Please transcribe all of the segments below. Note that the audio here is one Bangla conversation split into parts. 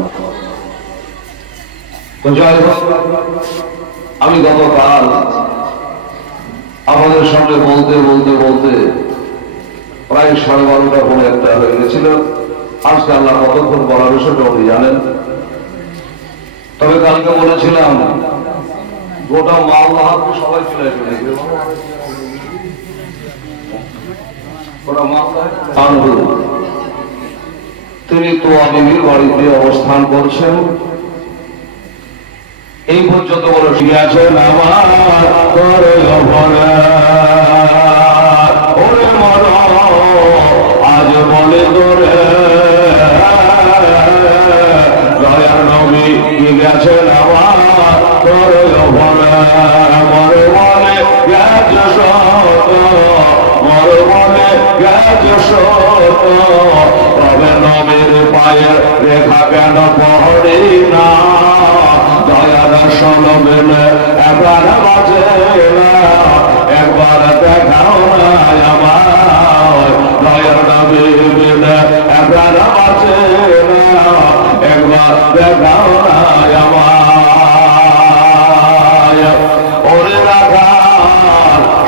না। তো যাই হোক, আমি গতকাল আমাদের সামনে বলতে বলতে বলতে প্রায় 12:30 পৌনে 1টা হয়ে গেছিল। আজকে আল্লাহ কতক্ষণ বলা বিষয়টা উনি জানেন। তবে কালকে বলেছিলাম গোটা মাওলাহাকে সবাই চলে আসবে, তিনি তো আমির বাড়িতে অবস্থান করছেন। এই পর্যন্ত বলে ঠিক আছে আজ বলে তোরে দয়ার নবী ঠিক আছে মরে বলে গেছ মরে বলে গেছ তবে নবীর পায়ের রেখা কেন পড়ে না দয়ার সলবেলে একবার বাজে না একবার দেখাও না আমার দয়ার নবী বেলে একবার বাজে না একবার দেখাও না আমার ওরে রাখা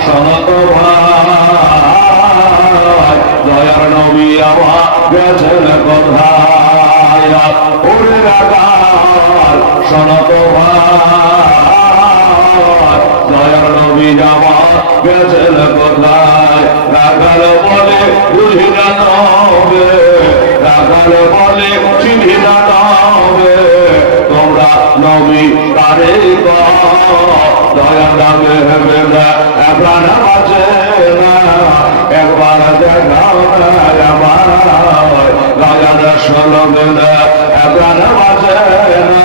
সনত ভাই দয়ার নবী আমার গেছেন কোথায় ওরে রাখা সনত ভাই দয়ার নবী আমার গেছেন কোথায় রাখাল বলে বুঝি না নবে রাখাল বলে চিনি না নবে তোমরা নবী তারে দয়া নামে হেবে একবার বাঁচে না একবার দেখাও না আমার দয়ার সলবে না একবার বাঁচে না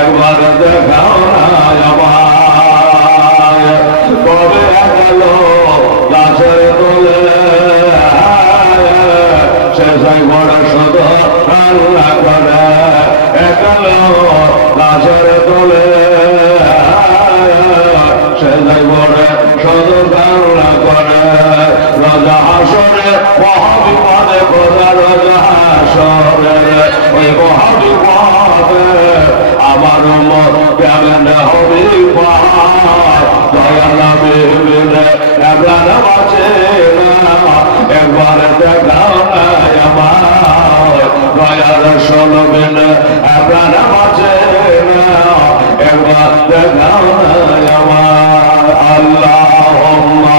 একবার দেখাও না আমার কবে গেল গাছের তোলে শেষাই বড় শত রান্না করে একাল গাছের তোলে শেষাই বড় শত রান্না করে রাজা হাসরে মহাবিপদে খোদা রাজা হাসরে ওই মহাবিপদে আমার মত কেমন হবে দয়া নামে একবার বাঁচে না একবার দেখাও না আমার দয়ার সলবে না একবার বাঁচে না একবার দেখাও না আমার আল্লাহুম্মা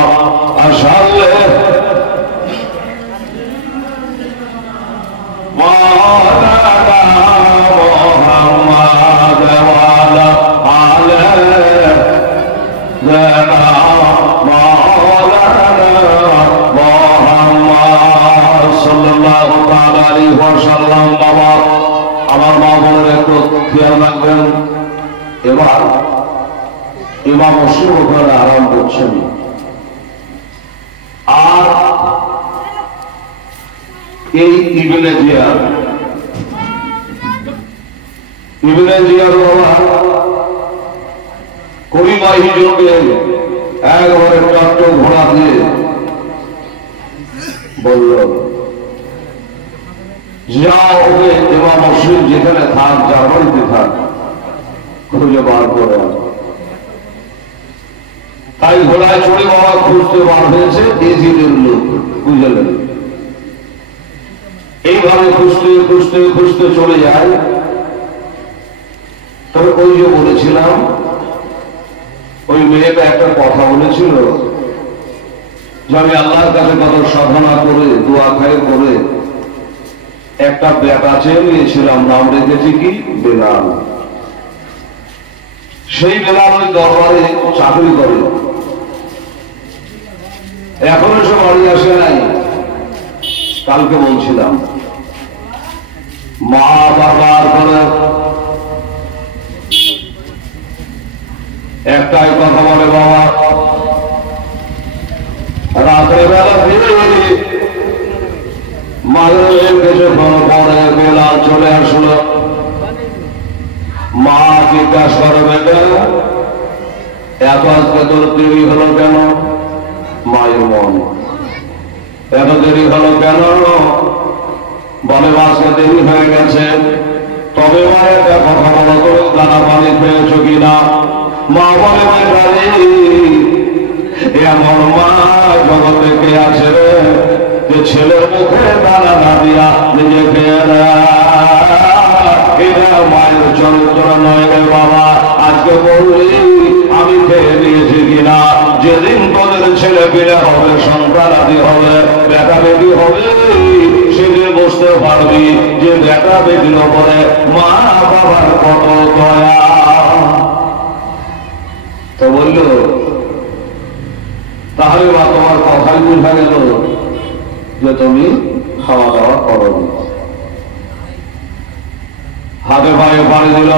সাল্লি মাওলানা মুহাম্মাদ ওয়া আলা আলিহি মাওলানা মুহাম্মদ সাল্লাল্লাহু তাআলা আলাইহি ওয়াসাল্লাম। বাবা আমার মা বোনের একটু খেয়াল রাখবেন। এবার ইমাম মুসলিম ওখানে আরাম করছেন আর এই ইবনে জিয়ার বাবা কবিবাহী যোগে একবারে ট্রাক্ট ঘোড়া দিয়ে বলল যাও ওকে ইমাম মুসলিম যেখানে থাক যার বাড়িতে থাক খুঁজে বার করে। তাই ঘোড়ায় চড়ে বাবা খুঁজতে বার হয়েছে এজিদের লোক বুঝলেন। এইভাবে খুঁজতে খুঁজতে খুঁজতে চলে যায়। তবে ওই যে বলেছিলাম ওই মেয়েটা একটা কথা বলেছিল যে আমি আল্লাহর কাছে কত সাধনা করে দোয়া খায় করে একটা বেটা চেয়ে নিয়েছিলাম, নাম রেখেছি কি বেলাল। সেই বেলাল ওই দরবারে চাকরি করে, এখনো সে বাড়ি আসে নাই। কালকে বলছিলাম মা বাবার করে একটাই কথা বলে, বাবা রাত্রে বেলা ফিরে মাগরিবের কিছুক্ষণ পরে বেলাল চলে আসলো। মা জিজ্ঞাসা করবে কেন এত আজকে তোর দেরি হলো কেন? মায়ের মন এত দেরি হলো কেন? বলে আজকে দেরি হয়ে গেছে। একটা কথা বলো, তুমি দানা পানি পেয়েছো কিনা? মা বলে বেটারে, এমন মা জগতে কে আছে রে যে ছেলের মুখে দানা না দিয়া নিজে খেয়ে এটা মায়ের চরিত্র নয় রে বাবা। আজকে বললি আমি খেয়ে দিয়েছি কিনা, যেদিন তোদের ছেলে পেলে হবে, সন্তান আদি হবে, বেটা বেটি হবে, সেদিন বুঝতে পারবি যে বেটা বেটির ওপরে মা বাবার কত দয়া। তো বলল তাহলে বা তোমার কথাই বোঝা গেল যে তুমি খাওয়া দাওয়া করনি। হাতে পায়ে পানি দিল,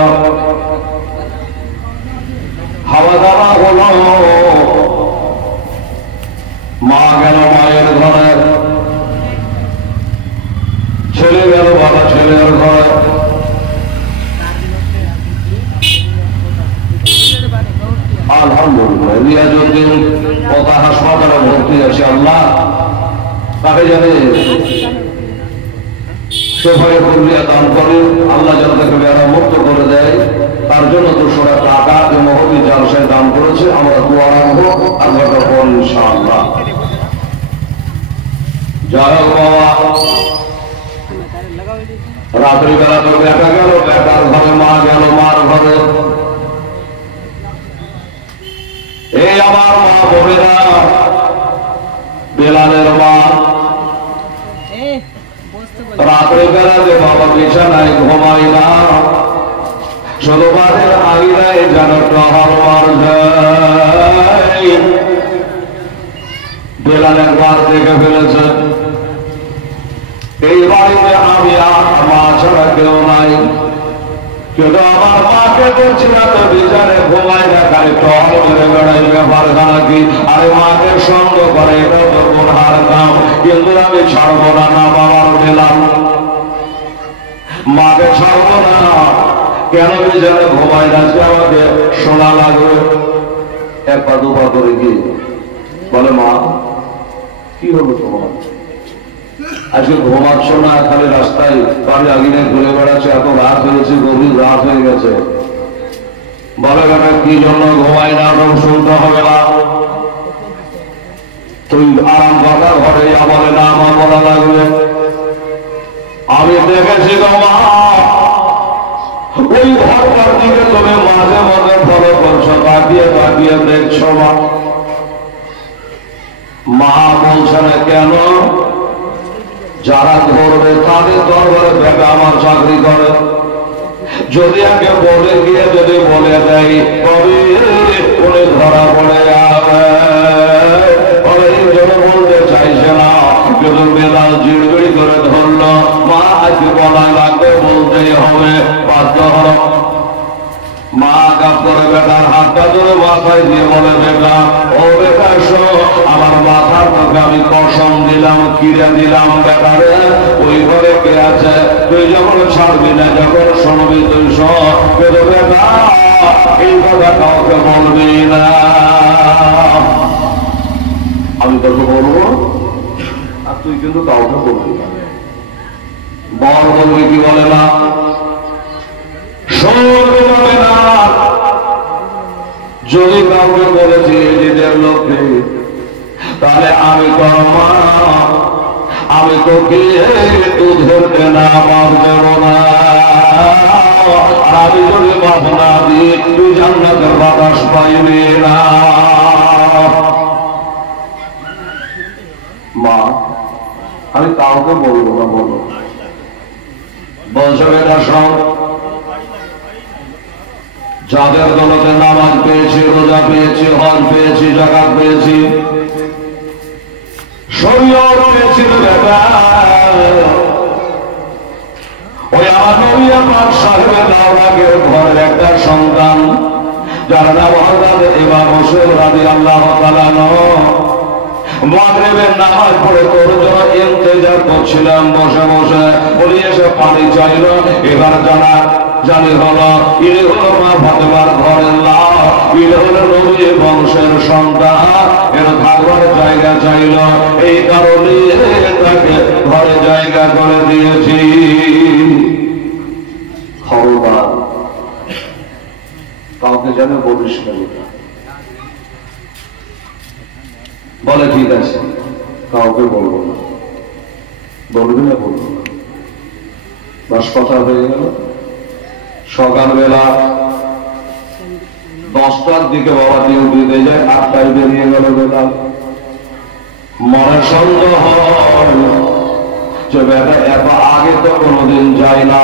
খাওয়া দাওয়া হলো। মা গেল মায়ের ঘরে, ছেলে গেল বাবা ছেলের ঘরে। আলহামদুলিল্লাহ রিয়াজউদ্দিন কথা হাসপাতালে ভর্তি আছে। আল্লাহ তাকে জানে সেভাবে কুলিয়া দান করে, আল্লাহ যেন তাকে বেড়া মুক্ত করে দেয়, তার জন্য 200 টাকা যে মহতি জালসায় দান করেছে। আমরা দোয়া রাখবো আল্লাহর পর ইনশাআল্লাহ। যাই হোক বাবা, রাত্রিবেলা তো বেটা গেল, বেটার ঘরে মা গেল মার ঘরে। এই আমার মা বোনেরা, বেলালের মা রাত্রিবেলা যে বাবা বিছানায় ঘুমায় না, শুধু বাড়ির আঙিনায় যেন টহল মার যায়। বেলাল একবার দেখে ফেলেছে এই বাড়িতে আমি আর মা ছাড়া কেউ নাই, কিন্তু আমার মাকে বলছি না তো বিছানে ঘুমায় না, খালি টহল মেরে বেড়াই, ব্যাপার নাকি? আরে মাকে সঙ্গ করে এটাও তো গুনার কাম, কিন্তু আমি ছাড়বো না। না বাবার দিলাম, মাকে ছাড়বো না। কেন বিছানে ঘুমায় না? আমাকে শোনা লাগবে। একবার দুবার করে কি বলে, মা কি হলো তোমার? আজকে ঘুমাচ্ছ না, খালি রাস্তায় বাড়ি আগিনে ঘুরে বেড়াচ্ছে, এত রাত হয়েছে, গভীর রাত হয়ে গেছে। বলে বেটা কি জন্য ঘুমাই না? সব শুনতে হবে না, তুই আরাম কথা ঘরে যা। বলে না আমার বলা লাগবে, আমি দেখেছি গো মা, ওই ঘরটার দিকে তুমি মাঝে মাঝে ফলো করছো, তাকিয়ে তাকিয়ে দেখছো। মা মা বলছে না কেন? যারা ধরবে তাদের দরবারে বেটা আমার চাকরি করে, যদি আগে বলে গিয়ে যদি বলে দেয় তবে উনি ধরা পড়ে যাবে। এই জন্য বলতে চাইছে না, কিন্তু বেলাল জিড়বিড়ি করে ধরলো। মা আজকে বলা লাগবে, বলতেই হবে, বাধ্য হল। মা কাপ করে বেটার হাতটা ধরে মাথায় দিয়ে বলে, বেটা ও বেটা শোন, আমার মাথার মুখে আমি কসম দিলাম, কিরে দিলাম, বেটারে ওই ঘরে কে আছে তুই যখন ছাড়বি না, যখন শুনবি তুই শোন, কিন্তু বেটা এই কথা কাউকে বলবি না। আমি তোকে বলবো আর তুই কিন্তু কাউকে বলবি না। বল বলবি কি বলে না? যদি কাউকে বলেছি নিজের লোককে, তাহলে আমি মা, আমি তোকে দুধের কেনা মাফ দেব না। আমি যদি মাফ না দিই তুই জান্নাতের বাতাস পাইবি না। মা আমি কাউকে বলবো না। বলো বলছো বেটা সব যাদের দলতে নামাজ পেয়েছি, রোজা পেয়েছি, হজ পেয়েছি, যাকাত পেয়েছি, শরীয়ত পেয়েছি, বেটা ওই আমার নবী পাক সাহেবের নামাজের ঘরের একটা সন্তান, যার নাম হযরত ইমাম হোসেন রাদিয়াল্লাহু তাআলা আনহু, মাগরিবের নামাজ পড়ে তোর জন্য ইন্তজার করছিলাম বসে বসে। উনি এসে পানি চাইল। এবার জানি হলো ইনি হলো মা ফাতেমার ঘরের লাল, ইনি হলো নবী বংশের সন্তান, এর থাকবার জায়গা চাইল, এই কারণে তাকে ঘরে জায়গা করে দিয়েছি। খবরদার যেন বলিস না। বলে ঠিক আছে, কাউকে বলবো না। বলবি না? বলবো না। বাস কথা হয়ে গেল। সকালবেলা 10টার দিকে বাবা ডিউটিতে যায়, 8টায় বেরিয়ে গেল বেলাল। মনে সন্দেহ হয় যে বেটা এত আগে তো কোনোদিন যায় না,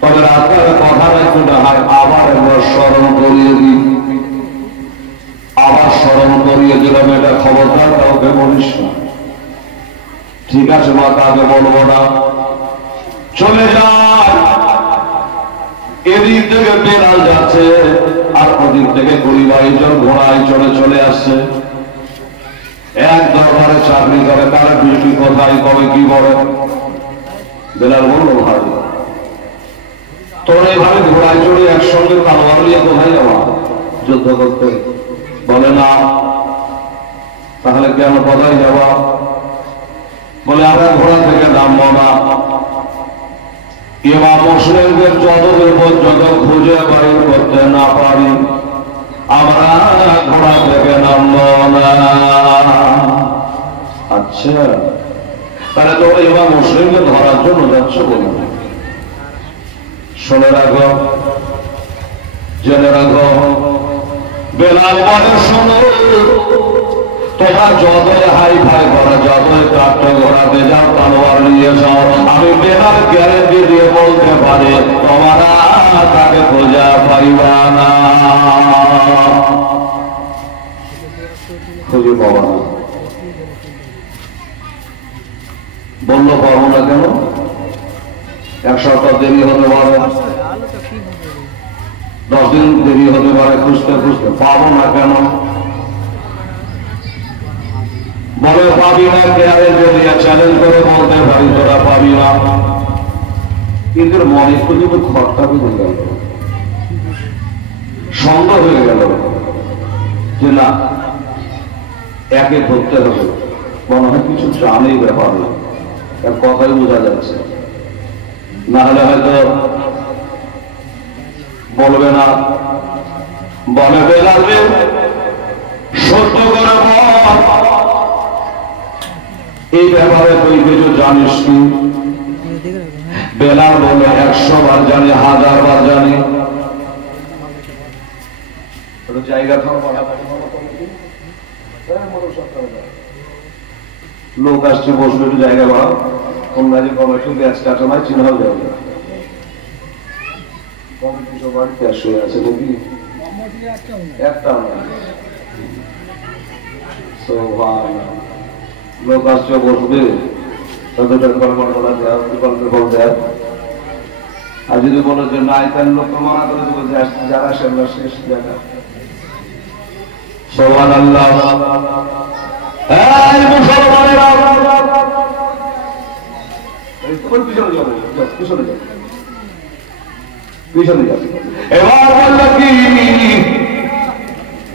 তবে রাস্তার কথা একটু হয় আবার একবার স্মরণ করিয়ে দিই। আবার স্মরণ করিয়ে দিলাম, এটা খবরদার কাউকে বলিস না। ঠিক আছে মা, কাউকে বলবো না। চলে যায়। এদিক থেকে বেলাল যাচ্ছে, আর ওদিক থেকে 20-22 জন ঘোড়ায় চলে চলে আসছে। এক দরবারে চাকরি করে, তারা ডিউটি কোথায়, কবে কি করে। বেলাল বলল, ভাই তোর এইভাবে ঘোড়ায় চড়ে একসঙ্গে তলোয়ার নিয়ে কোথায় যাওয়া, যুদ্ধ করতে? বলে না। তাহলে কেন কোথায় যাওয়া? বলে আমরা ঘোড়া থেকে নামবো না। ইমাম মুসলিমদের যতদূর পর্যন্ত খুঁজে বাইর করতে না পারি, আমরা ঘোড়া থেকে নামবো না। আচ্ছা, তাহলে তো ইমাম মুসলিমকে ধরার জন্য যাচ্ছ বলে। শুনে রাখো, জেনে রাখো, বেলাল বলে শোনো, তোমার যতই হাই ফাই করা, যতই কাট্ট ঘোড়াতে যাও, তলোয়ার নিয়ে যাও, আমি বেলাল গ্যারেন্টি দিয়ে বলতে পারি তোমরা তাকে খোঁজা পাইবা না, খুঁজে পাবা না। বললো পাবো না কেন? 1 সপ্তাহ দেরি হতে পারে, 10 দিন দেরি হতে পারে, খুঁজতে খুঁজতে পাবো না কেন? বলে পাবি না, চ্যালেঞ্জ করে বলতে পারি তোরা পাবি না। কিন্তু মনে একটু কিন্তু খরটাকে হয়ে গেল, সন্দেহ হয়ে গেল যে না, একে ধরতে হবে, মনে হয় কিছু জানেই ব্যাপারে, তার কথাই বোঝা যাচ্ছে। না হলে হয়তো বলবে না। বলে বেলালে সত্য করে বল, এই ব্যাপারে তুই কিছু জানিস কি? বেলাল বলে 100 বার জানি, 1000 বার জানি। জায়গা লোক আসছে, বসবে, একটু জায়গা বাড়াও। কমরাজি কমিটি গ্যাস কাটা নয়, চিনাও যাবে। কমিটি সবার গ্যাস হয়ে আছে নাকি? একটা লোক আসছে, বসবে, আর যদি বলো যে না, তার লোক মানা করে দেবো, যারা সেগুলো শেষ জায়গা। সুবহানাল্লাহ। পিছনে যাবে, পিছনে যাবে, পিছনে যাবে। এবার বললো কি,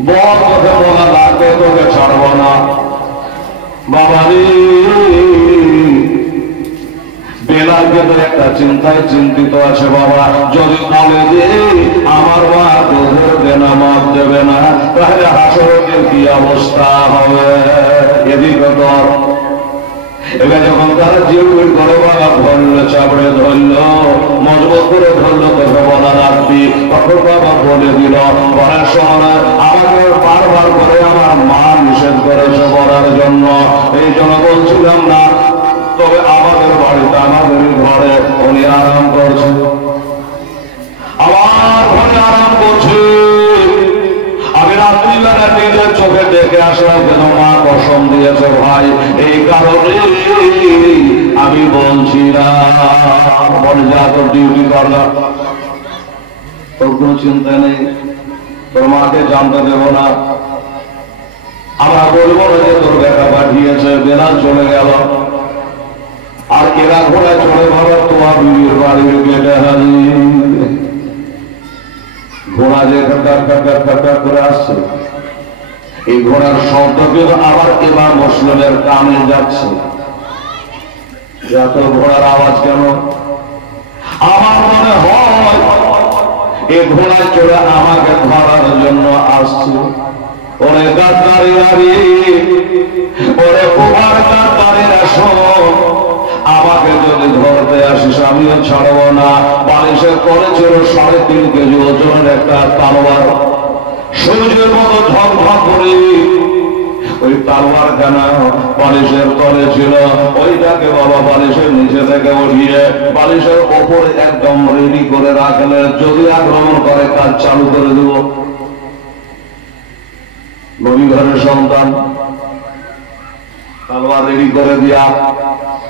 বল কথা বলা লাগবে, তোকে ছাড়ব না। বাবারে, বেলালকে তো একটা চিন্তায় চিন্তিত আছে বাবা, যদি বলে যে আমার মা দুধের দেনা মাপ দেবে না, তাহলে হাসরের কি অবস্থা হবে? এদিকে তোর এবার যখন তারা জিউর করে বাবা ধরলো, চাপড়ে ধরলো, মজবুত করে ধরলো, তোকে বলা রাখবি, তখন বাবা বলে দিল, বলার সময় আমাকে বারবার করে আমার মা নিষেধ করেছে বলার জন্য, এই জন্য বলছিলাম না। তবে আমাদের বাড়িতে, আমাদের ঘরে উনি আরাম করছে, আমার ঘরে আরাম করছে। আমি রাত্রিবেলা নিজের চোখে দেখে আসলাম, কেন মা কসম দিয়েছে ভাই, এই কারণে আমি বলছি না। বলে যা, তোর ডিউটি করলাম, তোর কোনো চিন্তা নেই, তোর মাকে জানতে দেবো না, আমরা বলবো না যে তোর বেটা পাঠিয়েছে। বেলাল চলে গেল, আর এরা ঘোড়া চলে ভালো তোমার বিবির বাড়ির গেটে হাজির। ঘোড়া যে করে আসছে, এই ঘোড়ার শব্দকে আবার ইমাম মুসলিমের কানে যাচ্ছে। এত ঘোড়ার আওয়াজ কেন? আমার মনে হয় এই ঘোড়ায় চড়ে আমাকে ধরার জন্য আসছে। ওরে গাদ্দারি, ওরে কুমার গাদ্দারিরা শোন, আমাকে যদি ধরতে আসিস আমিও ছাড়বো না। বালিশের পরে ছিল 3.5 কেজি ওজনের একটা তলোয়ার, সূর্যের মতো ঝকঝক করে। ওই তালবার খানা বালিশের তলে ছিল, ওইটাকে বাবা বালিশের নিচে থেকে উঠিয়ে বালিশের ওপরে একদম রেডি করে রাখলে যদি আক্রমণ করে কাজ চালু করে দেব। নবী ঘরের সন্তান তালবার রেডি করে দিয়া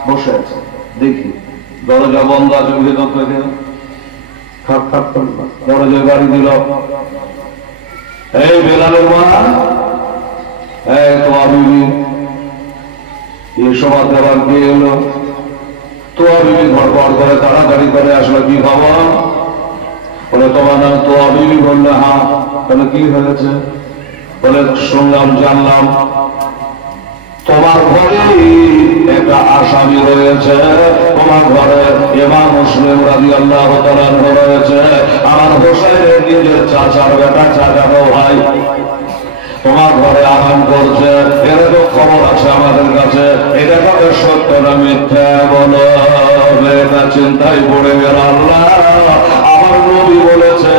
বসে আছে। দেখি দরজা বন্ধ আছে, ভিতর থেকে খাট খাট দরজা গাড়ি দিল। এই বেলালের মা, এই তোমার বিবি, এই সমাজ দেওয়ার কে এলো? তোমার বিবি ঘরপড় করে তাড়াতাড়ি করে আসলে কি খবর? বলে তোমার নাম তোমার বিবি? বললে হ্যাঁ। তাহলে কি হয়েছে? বলে শুনলাম জানলাম তোমার ঘরে একটা আসামি রয়েছে, তোমার ঘরে ইমাম মুসলিম রাদিয়াল্লাহু তাআলা রয়েছে, আমার হোসেনের নিজের চাচার বেটা, চাচাতো ভাই তোমার ঘরে আরাম করছে। এরকম খবর আছে আমাদের কাছে, এটা কত সত্য না মিথ্যা বলো? এটা চিন্তায় পড়ে গেল। আল্লাহ আমার নবী বলেছে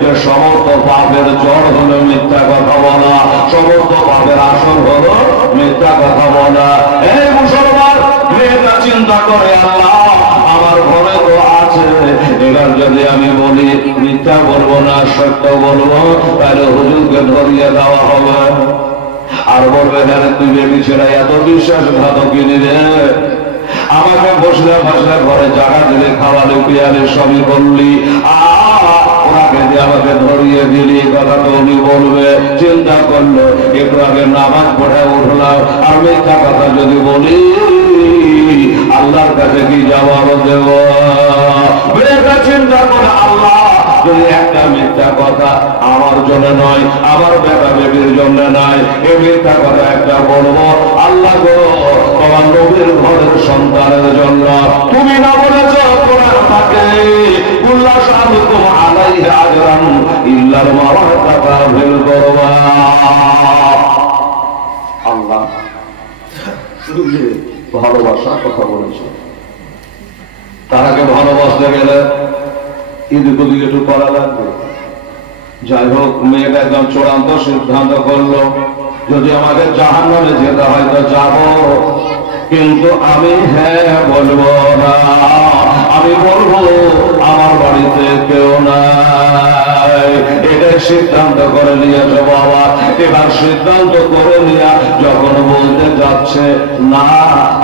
যে সমস্ত পাপের জড় হলো মিথ্যা কথা বলা, সমস্ত পাপের আসল হলো মিথ্যা কথা বলা। এই মুসলমান মেয়েটা চিন্তা করে, আল্লাহ আমার ঘরে তো আছে, এবার যদি আমি বলি মিথ্যা বলবো না সত্য বলবো, তাহলে হুজুরকে ধরিয়ে দেওয়া হবে। আর বলবে হ্যাঁ তুই বেবি ছেড়া এত বিশ্বাসঘাতক রে, আমাকে বসলে বসলে ঘরে জায়গা দিলে, খাওয়ালে, পিয়ালে, সবই করলি, ওনাকে যে আমাকে ধরিয়ে দিলি, কথা তো উনি বলবে। চিন্তা করলো, একটু আগে নামাজ পড়ে উঠলাম, আর মিথ্যা কথা যদি বলি আল্লাহর কাছে কি জবাব দেব? চিন্তা করে আল্লাহ যদি একটা মিথ্যা কথা আমার জন্য নয়, আমার বেটা বেবির জন্য নয়, এই মিথ্যা কথা একটা বলবো, আল্লাহ গো তোমার নবীর ঘরের সন্তানের জন্য তুমি না বলেছ কোরআন থাকে কুল্লা শাআলুকুম আলাইহি আজরান ইল্লাল মাওয়াদাতা ফিল কুরবা। আল্লাহ শুধু ভালোবাসার কথা বলেছে, তারাকে ভালোবাসতে গেলে এদিক ওদিক একটু করা লাগবে। যাই হোক, মেয়েটা একদম চূড়ান্ত সিদ্ধান্ত করলো, যদি আমাকে জাহান্নামে যেতে হয় তো যাব, কিন্তু আমি হ্যাঁ বলবো না। আমি বলবো আমার বাড়িতে কেউ নাই। এটাই সিদ্ধান্ত করে নিয়েছে বাবা। এবার সিদ্ধান্ত করে নিয়ে যখন বলতে যাচ্ছে না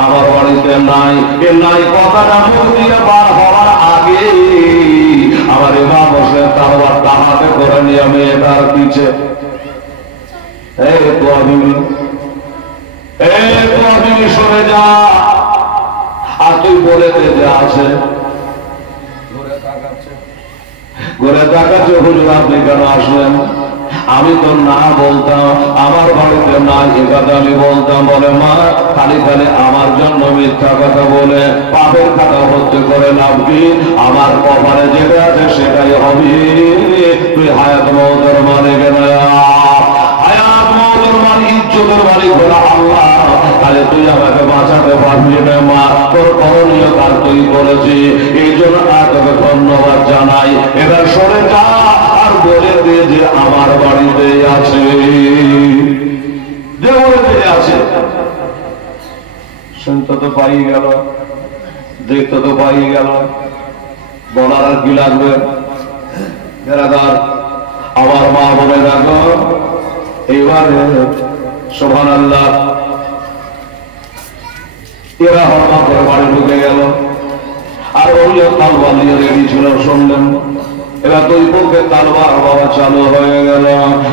আমার বাড়িতে নাই, এ নাই কথাটা মুখ দিয়ে বার হওয়ার আগে আমার ইমাম হোসেন তারবারটা হাতে করে নিয়ে মেয়েটার পিছে, এই তো আমি সরে যা, আর তুই বলে দে যে আছে। ঘুরে তাকাচ্ছে, হুজুর আপনি কেন আসলেন? আমি তো না বলতাম আমার বাড়িতে না, এ কথা আমি বলতাম। বলে মা খালি খালি আমার জন্য মিথ্যা কথা বলে পাপের খাতা হত্যা করে লাভ কি? আমার কপালে যেটা আছে সেটাই হবে। তুই হায়াত মওতের মালিক না, হায়াত মওতের মালিক, ইজ্জতের মালিক হলো আল্লাহ। তাহলে তুই আমাকে বাঁচাতে পারবি না মা, তোর করণীয় কাজ তুই করেছি, এই জন্য তোকে ধন্যবাদ জানাই। এবার সরে যা আর বলে দে যে আমার বাড়িতে আছে, যে বলে আছে। শুনতে তো পাই গেল, দেখতে তো পাই গেল, বলার আর কি লাগবে? আমার মা বলে রাখো এইবারে সুবহানাল্লাহ, এরা হরমা করে বাড়ি ঢুকে গেল। আর ওই তালবার নিয়ে রেডি ছিল, শুনলেন। এবার দুই পক্ষে তালবার বাবা চালু হয়ে গেল,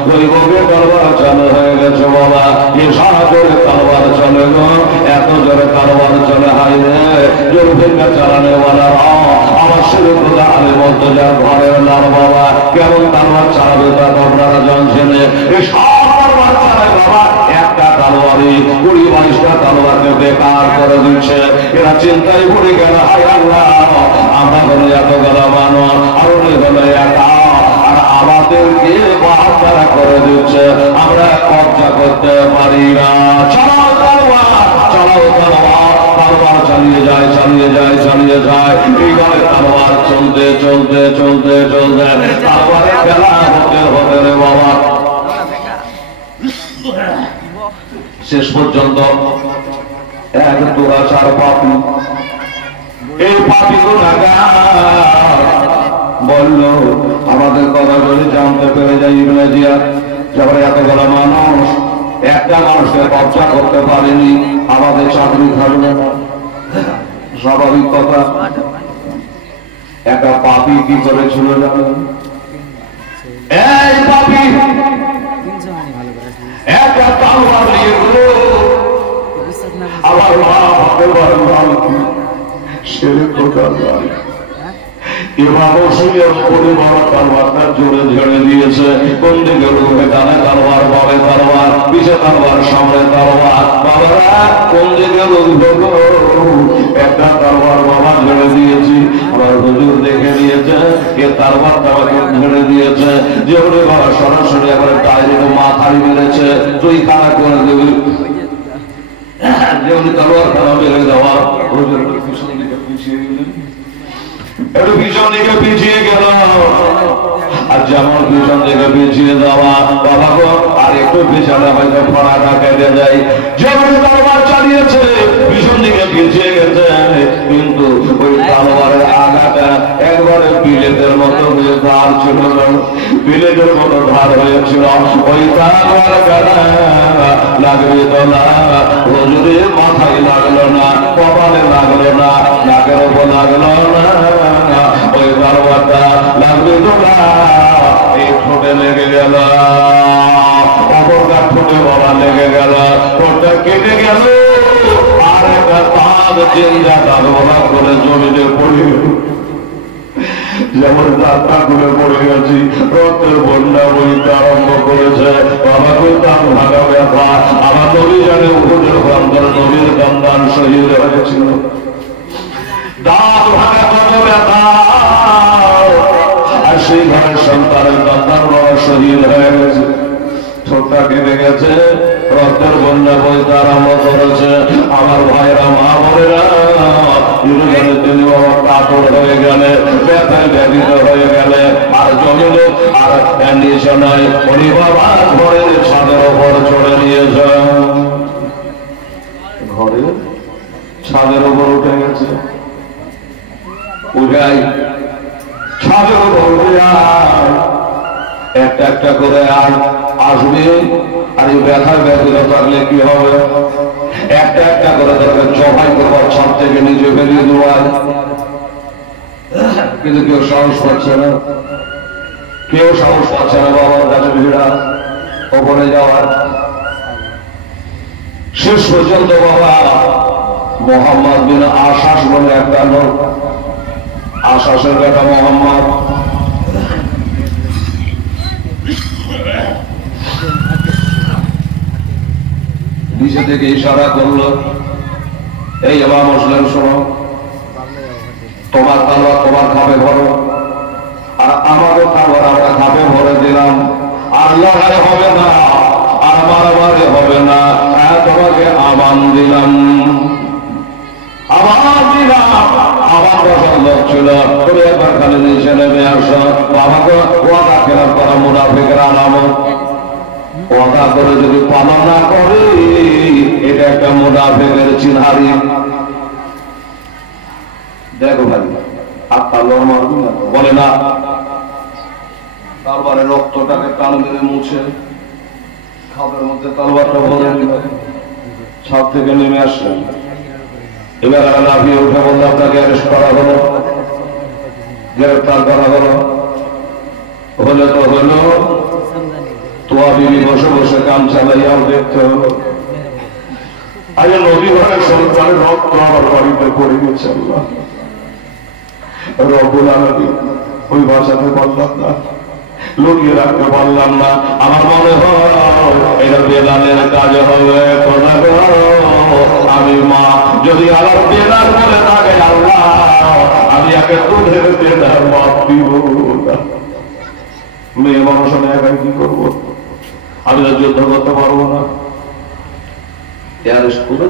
দুই পক্ষে তালবার চালু হয়ে গেছে বাবা। ইশারা করে তালবার চলে গো, এত জোরে তালবার চলে, হাই রে জোর থেকে চালানে বলা আমার শুরু খোদা আলে বলতো যার ঘরের লাল বাবা কেমন তালবার চালাবে তা আপনারা জানছেন। এই সব তালবার চালায় বাবা, একটা তালবারই 20-22টা তালবারকে বেকার করে দিচ্ছে। এরা চিন্তায় পড়ে গেল, হায় আল্লাহ আমরা হলো এত গেল মানুষ, আর উনি হলো একা, আমাদেরকে বাহারা করে দিচ্ছে, আমরা কবজা করতে পারি না। চালাও তলোয়ার, চালাও তলোয়ার, তলোয়ার চালিয়ে যায়, চালিয়ে যায়, চালিয়ে যায়। এইভাবে তলোয়ার চলতে চলতে চলতে চলতে তলোয়ারের খেলা হতে হতে রে বাবা শেষ পর্যন্ত এক দুরাচার পাপি, এই পাপি বলল আমাদের কথা যদি জানতে পেরে যাই ইবনে জিয়াদ, যখন এত বড় মানুষ একটা মানুষকে কবজা করতে পারেনি, আমাদের চাকরি থাকবে না। স্বাভাবিক কথা। একটা পাপি কি করেছিল জানেন? এই পাপি একটা তলোয়ার নিয়ে গেল, আমার মা ভগবান নাম কি শেরে কোটাল এভাবে সুযোগ পরিবার তলোয়ারটা জোরে ঝেড়ে দিয়েছে। কোন দিকে রুখে টানে তলোয়ার, বাবে তলোয়ার, পিছে তলোয়ার, সামনে তলোয়ার। বাবারা কোন দিকে রুখবে? একটা তলোয়ার বাবা ঝেড়ে দিয়েছি, আমার হুজুর দেখে নিয়েছে এ তলোয়ারটা আমাকে ঝেড়ে দিয়েছে। যেগুলি বাবা সরাসরি একবারে ডাইরেক্ট মাথায় মেরেছে, তুই খানা করে দেবি। যেগুলি তলোয়ার খানা মেরে দেওয়া, হুজুর পিছন দিকে পিছিয়ে গেলেন, একটু পিছন দিকে পিছিয়ে গেল। আর যেমন পিছন দিকে পিছিয়ে যাওয়া বাবা গো, আর একটু পিছনে হয়তো ফড়াটা কেটে যায়। যেমন তলোয়ার চালিয়েছে পিছন দিকে পিছিয়ে গেছে, কিন্তু ওই তলোয়ারের আঘাটা একবারে বিলেটের মতো হয়ে ধার ছিল, বিলেটের মতো ধার হয়েছিল। ওই তলোয়ার লাগবে তো না, হুজুরের মাথায় লাগলো না, কপালে লাগলো না, নাকের উপর লাগলো না, ওই তলোয়ারটা লাগবে তো না, এই ঠোঁটে লেগে গেল, অপরকার ঠোঁটে বাবা লেগে গেল, ঠোঁটটা কেটে গেল। আর একটা দাগ চেঞ্জা দাগ ওরা করে জমিতে পড়ে গেল। যেমন দাঁতটা খুলে পড়ে গেছি, রক্তের বন্যা বইতে আরম্ভ করেছে। বাবাকে তার ভাগা ব্যথা, আমার নবী জানে উহুদের প্রান্তর নবীর সন্তান শহীদ হয়েছিল। দাঁত ভাঙা কত ব্যথা, আর সেই ঘরের সন্তানের সন্তান বাবা শহীদ হয়ে গেছে। ঠোঁটটা কেটে গেছে, রক্তের বন্যা বইতে আরম্ভ করেছে। আমার ভাইরা মা বোনেরা তিনি বাবা কাতর হয়ে গেলে, ব্যথায় ব্যথিত হয়ে গেলে, আর জমিলে আর নিচে নয়, উনি বাবা ঘরের ছাদের ওপর চড়ে নিয়েছে, ঘরে ছাদের ওপর উঠে গেছে। উঠাই ছাদের ওপর উঠে একটা একটা করে আর আসবে। আর এই ব্যথায় ব্যথিত থাকলে কি হবে? একটা একটা করে তাকে জবাই করবার ছাদ থেকে নিজে বেরিয়ে দেওয়ার, কিন্তু কেউ সাহস পাচ্ছে না, কেউ সাহস পাচ্ছে না বাবার কাছে ভিড়া ওপরে যাওয়ার। শেষ পর্যন্ত বাবা মোহাম্মদ বিন আশাস বলে একটা লোক, আশাসের বেটা মোহাম্মদ, নিচে থেকে ইশারা করলো, এই এবার মুসলিম শোনো, তোমার তালোয়ার তোমার খাবে ভরো, আর আমারও তালোয়ার আমরা খাবে ভরে দিলাম। আর লড়াই হবে না, আর মারামারি হবে না, তোমাকে আমান দিলাম, আমান দিলাম। আমার পছন্দ ছিল তুমি একবার খালি নিচে নেমে আসো। আমাকে ওয়াদা কেনার করা মুনাফিকের আলামত, ওয়াদা করে যদি পালন না করে এটা একটা মুনাফিকের চিনহারি। দেখো ভাই আত্মাল্লাহ মারবো না বলে না, তারপরে রক্তটাকে কান মেরে মুছে খাপের মধ্যে তলোয়ারটা ভরে নিল, ছাদ থেকে নেমে আসলেন। এবার লাফিয়ে উঠে বললো আপনাকে অ্যারেস্ট করা হলো, গ্রেফতার করা হলো। হলে তো হলো, তোয়া বিবি বসে বসে কাম চালাইয়াও দেখতে হলো। আগে নদী ঘরের সন্তানের রক্ত আমার বাড়িতে পড়ে গেছে। আল্লাহ রব্বুল আলামিন ওই বাঁচাতে পারলাম না, লুকিয়ে রাখতে পারলাম না। আমার মনে হয় এটা বেলালের কাজ হবে। আমি মা যদি আল্লাহ বেলাল বলে থাকে আল্লাহ আমি আগে দুধের বেলার মাপ দিব না। মেয়ে মানুষ আমি একাই কি করবো, আমি তো যুদ্ধ করতে পারবো না। অ্যারেস্ট করে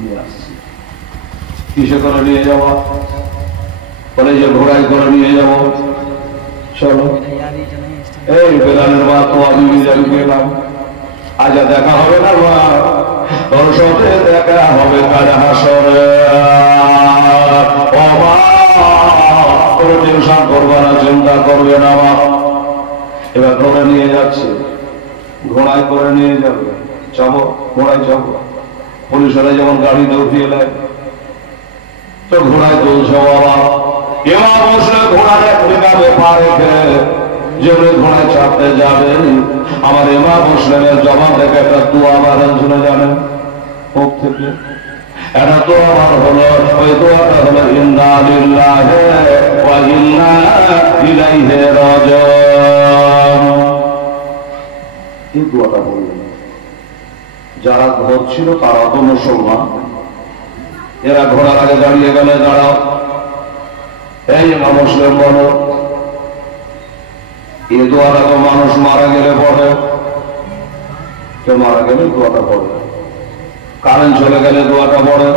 নিয়ে আসছি। কিসে করে নিয়ে যাওয়া? বলে যে ঘোড়ায় করে নিয়ে যাবো। চলো এই বেলালের মা তো আমি গেলাম, আজ দেখা হবে না মা, তোর সাথে দেখা হবে কাল হাসরে। কোনো টেনশন করবে না, চিন্তা করবে না মা। এবার ঘোড়া নিয়ে যাচ্ছে, ঘোড়ায় করে নিয়ে যাবে। যাবো ঘোড়ায় যাবো, পুলিশরা যেমন গাড়িতে উঠিয়ে নেয় তো ঘোড়ায় তুলছ বাবা। এবার বসলে ঘোড়ার ঠেকাবে পা রেখে, যেমনি ঘোড়ায় চাপতে যাবে আমার এমা মুসলিমের জবান থেকে একটা দোয়া বারণ শুনে জানেন মুখ থেকে। এটা তো আমার হলো, ওই দোয়াটা হলো ইন্না লিল্লাহি ওয়া ইন্না ইলাইহি রাজিউন। এই দোয়াটা বললেন। যারা ঘর ছিল তারা তো মুসলমান, এরা ঘোড়ার আগে দাঁড়িয়ে গেলে দাঁড়াও, এই ইমাম মুসলিম বলো। এই দোয়াটা তো মানুষ মারা গেলে পড়ে, কেউ মারা গেলে দোয়াটা পড়ে, কারেন্ট চলে গেলে দোয়াটা পড়ে,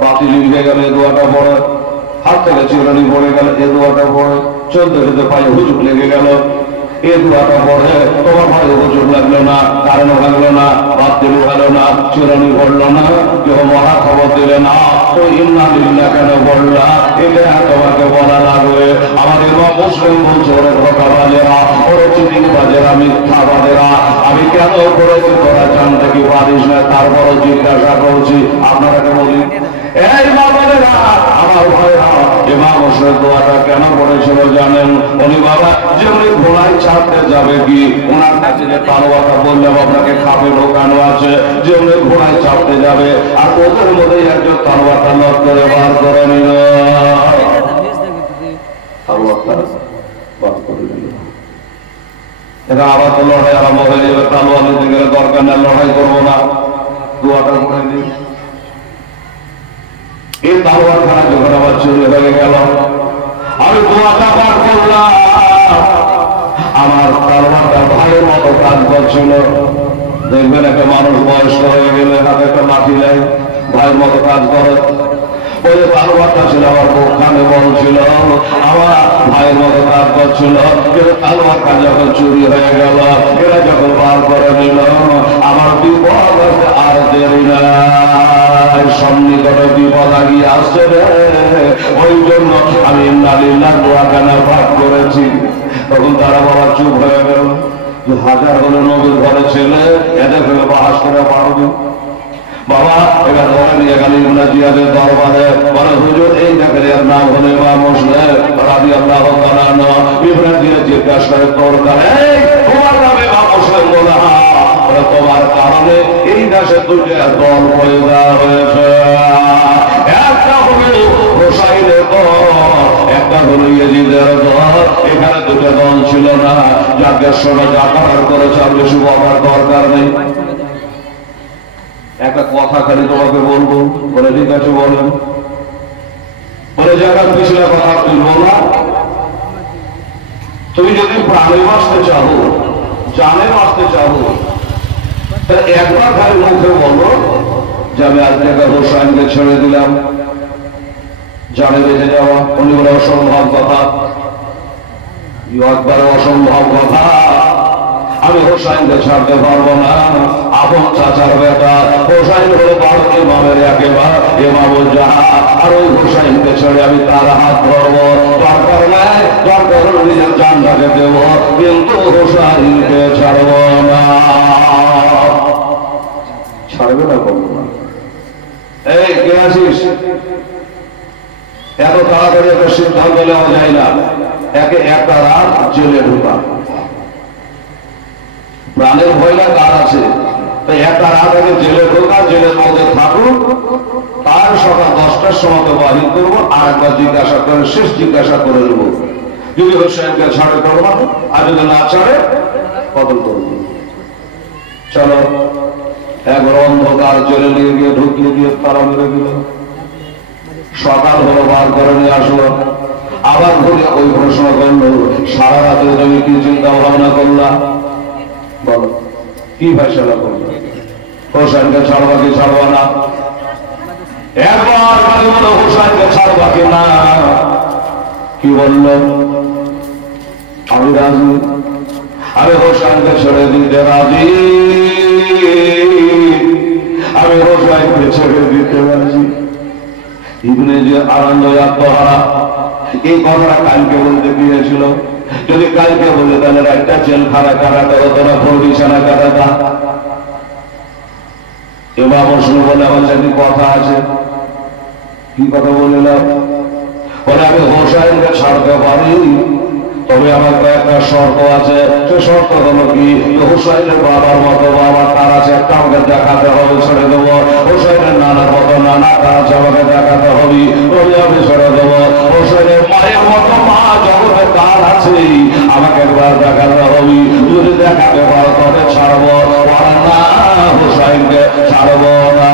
বাতি লিখে গেলে দোয়াটা পড়ে, হাত থেকে চিরানি পড়ে গেলে এ দোয়াটা পড়ে, চলতে চলতে পায়ে হুজুক লেগে গেল এ দোয়াটা পড়ে। তোমার পায়ে হুজুক লাগলো না, কারেন্ট লাগলো না, বাতি ঢুকালো না, চিরানি পড়লো না, কেউ মরা খবর দিলে না, তো ইন্না লিল্লাহি কেন বললা? এটা তোমাকে বলা লাগবে। আমার ইমাম মুসলিম বলছে, ওরে ধোঁকাবাজেরা, ওরে চিটিংবাজেরা, মিথ্যাবাদেরা, আমি কেন করেছি তোরা জানতে কি পারিস না? তারপরও জিজ্ঞাসা করছি, আপনারাকে বলি এই বাবারা, আমার ভাইরা, ইমাম মুসলিম দোয়াটা কেন পড়েছিল জানেন? উনি বাবা যেমনি ঘোড়ায় চাপতে যাবে কি ওনার কাছে যে তালোয়ারটা বললাম আপনাকে খাপে ঢোকানো আছে, যেমনি ঘোড়ায় চাপতে যাবে আর ওদের মধ্যে একজন তালোয়ারটা লক করে বার করে নিল, তালোয়ারটা বার করে নিল। এটা আবার তো লড়াই আরম্ভ হয়ে যাবে, তালোয়ার নিতে গেলে দরকার না, লড়াই করবো না, দোয়াটা করে দিই। এই তালোয়ার খানা যখন আমার চুরি হয়ে গেল, আমি দোয়াটা পাঠ করলাম, আমার তালোয়ারটা ভাইয়ের মতো কাজ করছিল। দেখবেন একটা মানুষ বয়স্ক হয়ে গেলে হাতে একটা লাঠি নেয়, ভাইয়ের মতো কাজ করে। ওই তালোয়ারটা ছিল আমার বুকখানে বলছিল, আমার ভাইয়ের মতো কাজ করছিল। কিন্তু তালোয়ারটা যখন চুরি হয়ে গেল, এরা যখন বার করে নিল, আমার বিপদ আর দেরি নাই, সন্নিকটে বিপদ আগিয়ে আসছে রে। ওই জন্য আমি ইন্না লিল্লাহি দোয়া কেন পাঠ করেছি। তখন তারা বাবা চুপ হয়ে গেল। হাজার হলো নবীর ঘরে ছেলে, এদের হলো বাহাস করে পারবে বাবা। এবার ধরে নিয়ে গেল ইবনে জিয়াদের দরবারে, বলে হুজুর এই দেখেন এর নাম হলো ইমাম মুসলিম রাদিয়াল্লাহু তাআলা আনহু। ইবনে জিয়া জিজ্ঞাসা করে তোর কাছে তোমার নাম ইমাম মুসলিম বলে? বলে তোমার কারণে এই দেশে দুইটা দল পয়দা হয়েছে, একটা হলো হোসাইনের দল, একটা হলো ইয়াজিদের দল। এখানে দুটো দল ছিল না, যাকে শোনা যা করার করেছে, আর বেশি বলার দরকার নেই। একটা কথা খালি তোমাকে বলবো, বলে ঠিক আছে বলেন। বলে যারা পিছনে কথা তুলবো না, তুমি যদি প্রাণে বাঁচতে চাও, জানে বাঁচতে চাও, একবার খালি মুখে বলো যে আমি আজ থেকে হোসাইনকে ছেড়ে দিলাম, জানে বেঁচে যাওয়া। উনি বলে অসম্ভব কথা, একবারে অসম্ভব কথা, আমি হোসাইনকে ছাড়তে পারবো না। আপন চাচার বেটা হোসাইন হলো বড় ইমামের একেবারে ইমামুল জাহা, আর ওই হোসাইনকে ছেড়ে আমি তার হাত ধরবো, দরকার নাই, দরকার হলে নিজের জানটাকে দেব, কিন্তু হোসাইনকে ছাড়বো না। ছাড়বে না, বলবো না। এই কে আছিস? এত তাড়াতাড়ি একটা সিদ্ধান্ত নেওয়া যায় না। একে একটা রাত জেলে ঢোকা, প্রাণের ভয় না কার আছে? তাই একটা রাত আগে জেলে ঢোকা, জেলের মধ্যে থাকুক, তার সকাল 10টার সময় বাহির করবো, আর একবার জিজ্ঞাসা করে শেষ জিজ্ঞাসা করে নেবো। যদি হোসেনকে ছাড়ে করবো, আর যদি না ছাড়ে কতল করবো। চলো একবার অন্ধকার জেলে নিয়ে গিয়ে ঢুকিয়ে দিয়ে তারা মেরে দিল। সকাল হলো, বার করে নিয়ে আসলো। আবার ঘুরে ওই প্রশ্ন করলো, সারা রাতে তুমি কি চিন্তা ভাবনা করলা? বলো কি ফয়সালা করলো? হোসেনকে ছাড়বা কি ছাড়বা না? একবার খালি বলো হোসেনকে ছাড়বা কি না? কি বললো? আমি রাজি, আমি হোসেনকে ছেড়ে দিতে রাজি, আমি হোসেনকে ছেড়ে দিতে রাজি। ইবনে যে আনন্দ আত্মহারা এই কথাটা কালকে বলতে গিয়েছিল, যদি কালকে বলে তাহলে একটা জেল খানা কাটাতে হতো না, বিছানা কাটাতা। এবার প্রশ্ন বলে আমার সাথে কথা আছে, কি কথা বললাম? বলে আমি হোসেনকে ছাড়তে পারি, তবে আমার কয়েকটা শর্ত আছে। সে শর্ত হলো কি, হোসেনের বাবার মতো বাবা তার আছে, একটা আমাকে দেখাতে হবে, ছেড়ে দেবো। হোসেনের নানার মতো নানা তার আছে, আমাকে দেখাতে হবে, তবে আমি ছেড়ে দেবো। হোসেনের মায়ের মতো মা জগতে তার আছে, আমাকে একবার দেখাতে হবে, যদি দেখাতে পারো তবে ছাড়বো, না হোসেনকে ছাড়বো না।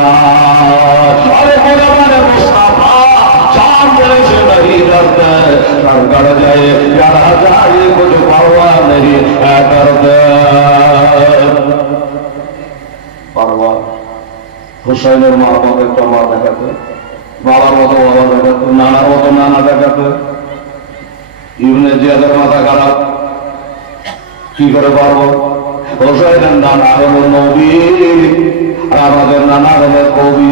আরে বলে মানে মুস্তাফা चार मेरे से नहीं डरते, कर जाए यार जाए कुछ परवाह नहीं करते। परवाह हुसैনের মা বাবা একটা মা দেখাতে, বাবার মতো বাবা দেখাতে, নানার মতো নানা দেখাতে। ইবনে জিয়াদের মাথা খারাপ, কি করে পারবো? হুসাইনের নানা হলো নবী আর আমাদের নানা হলো কবি।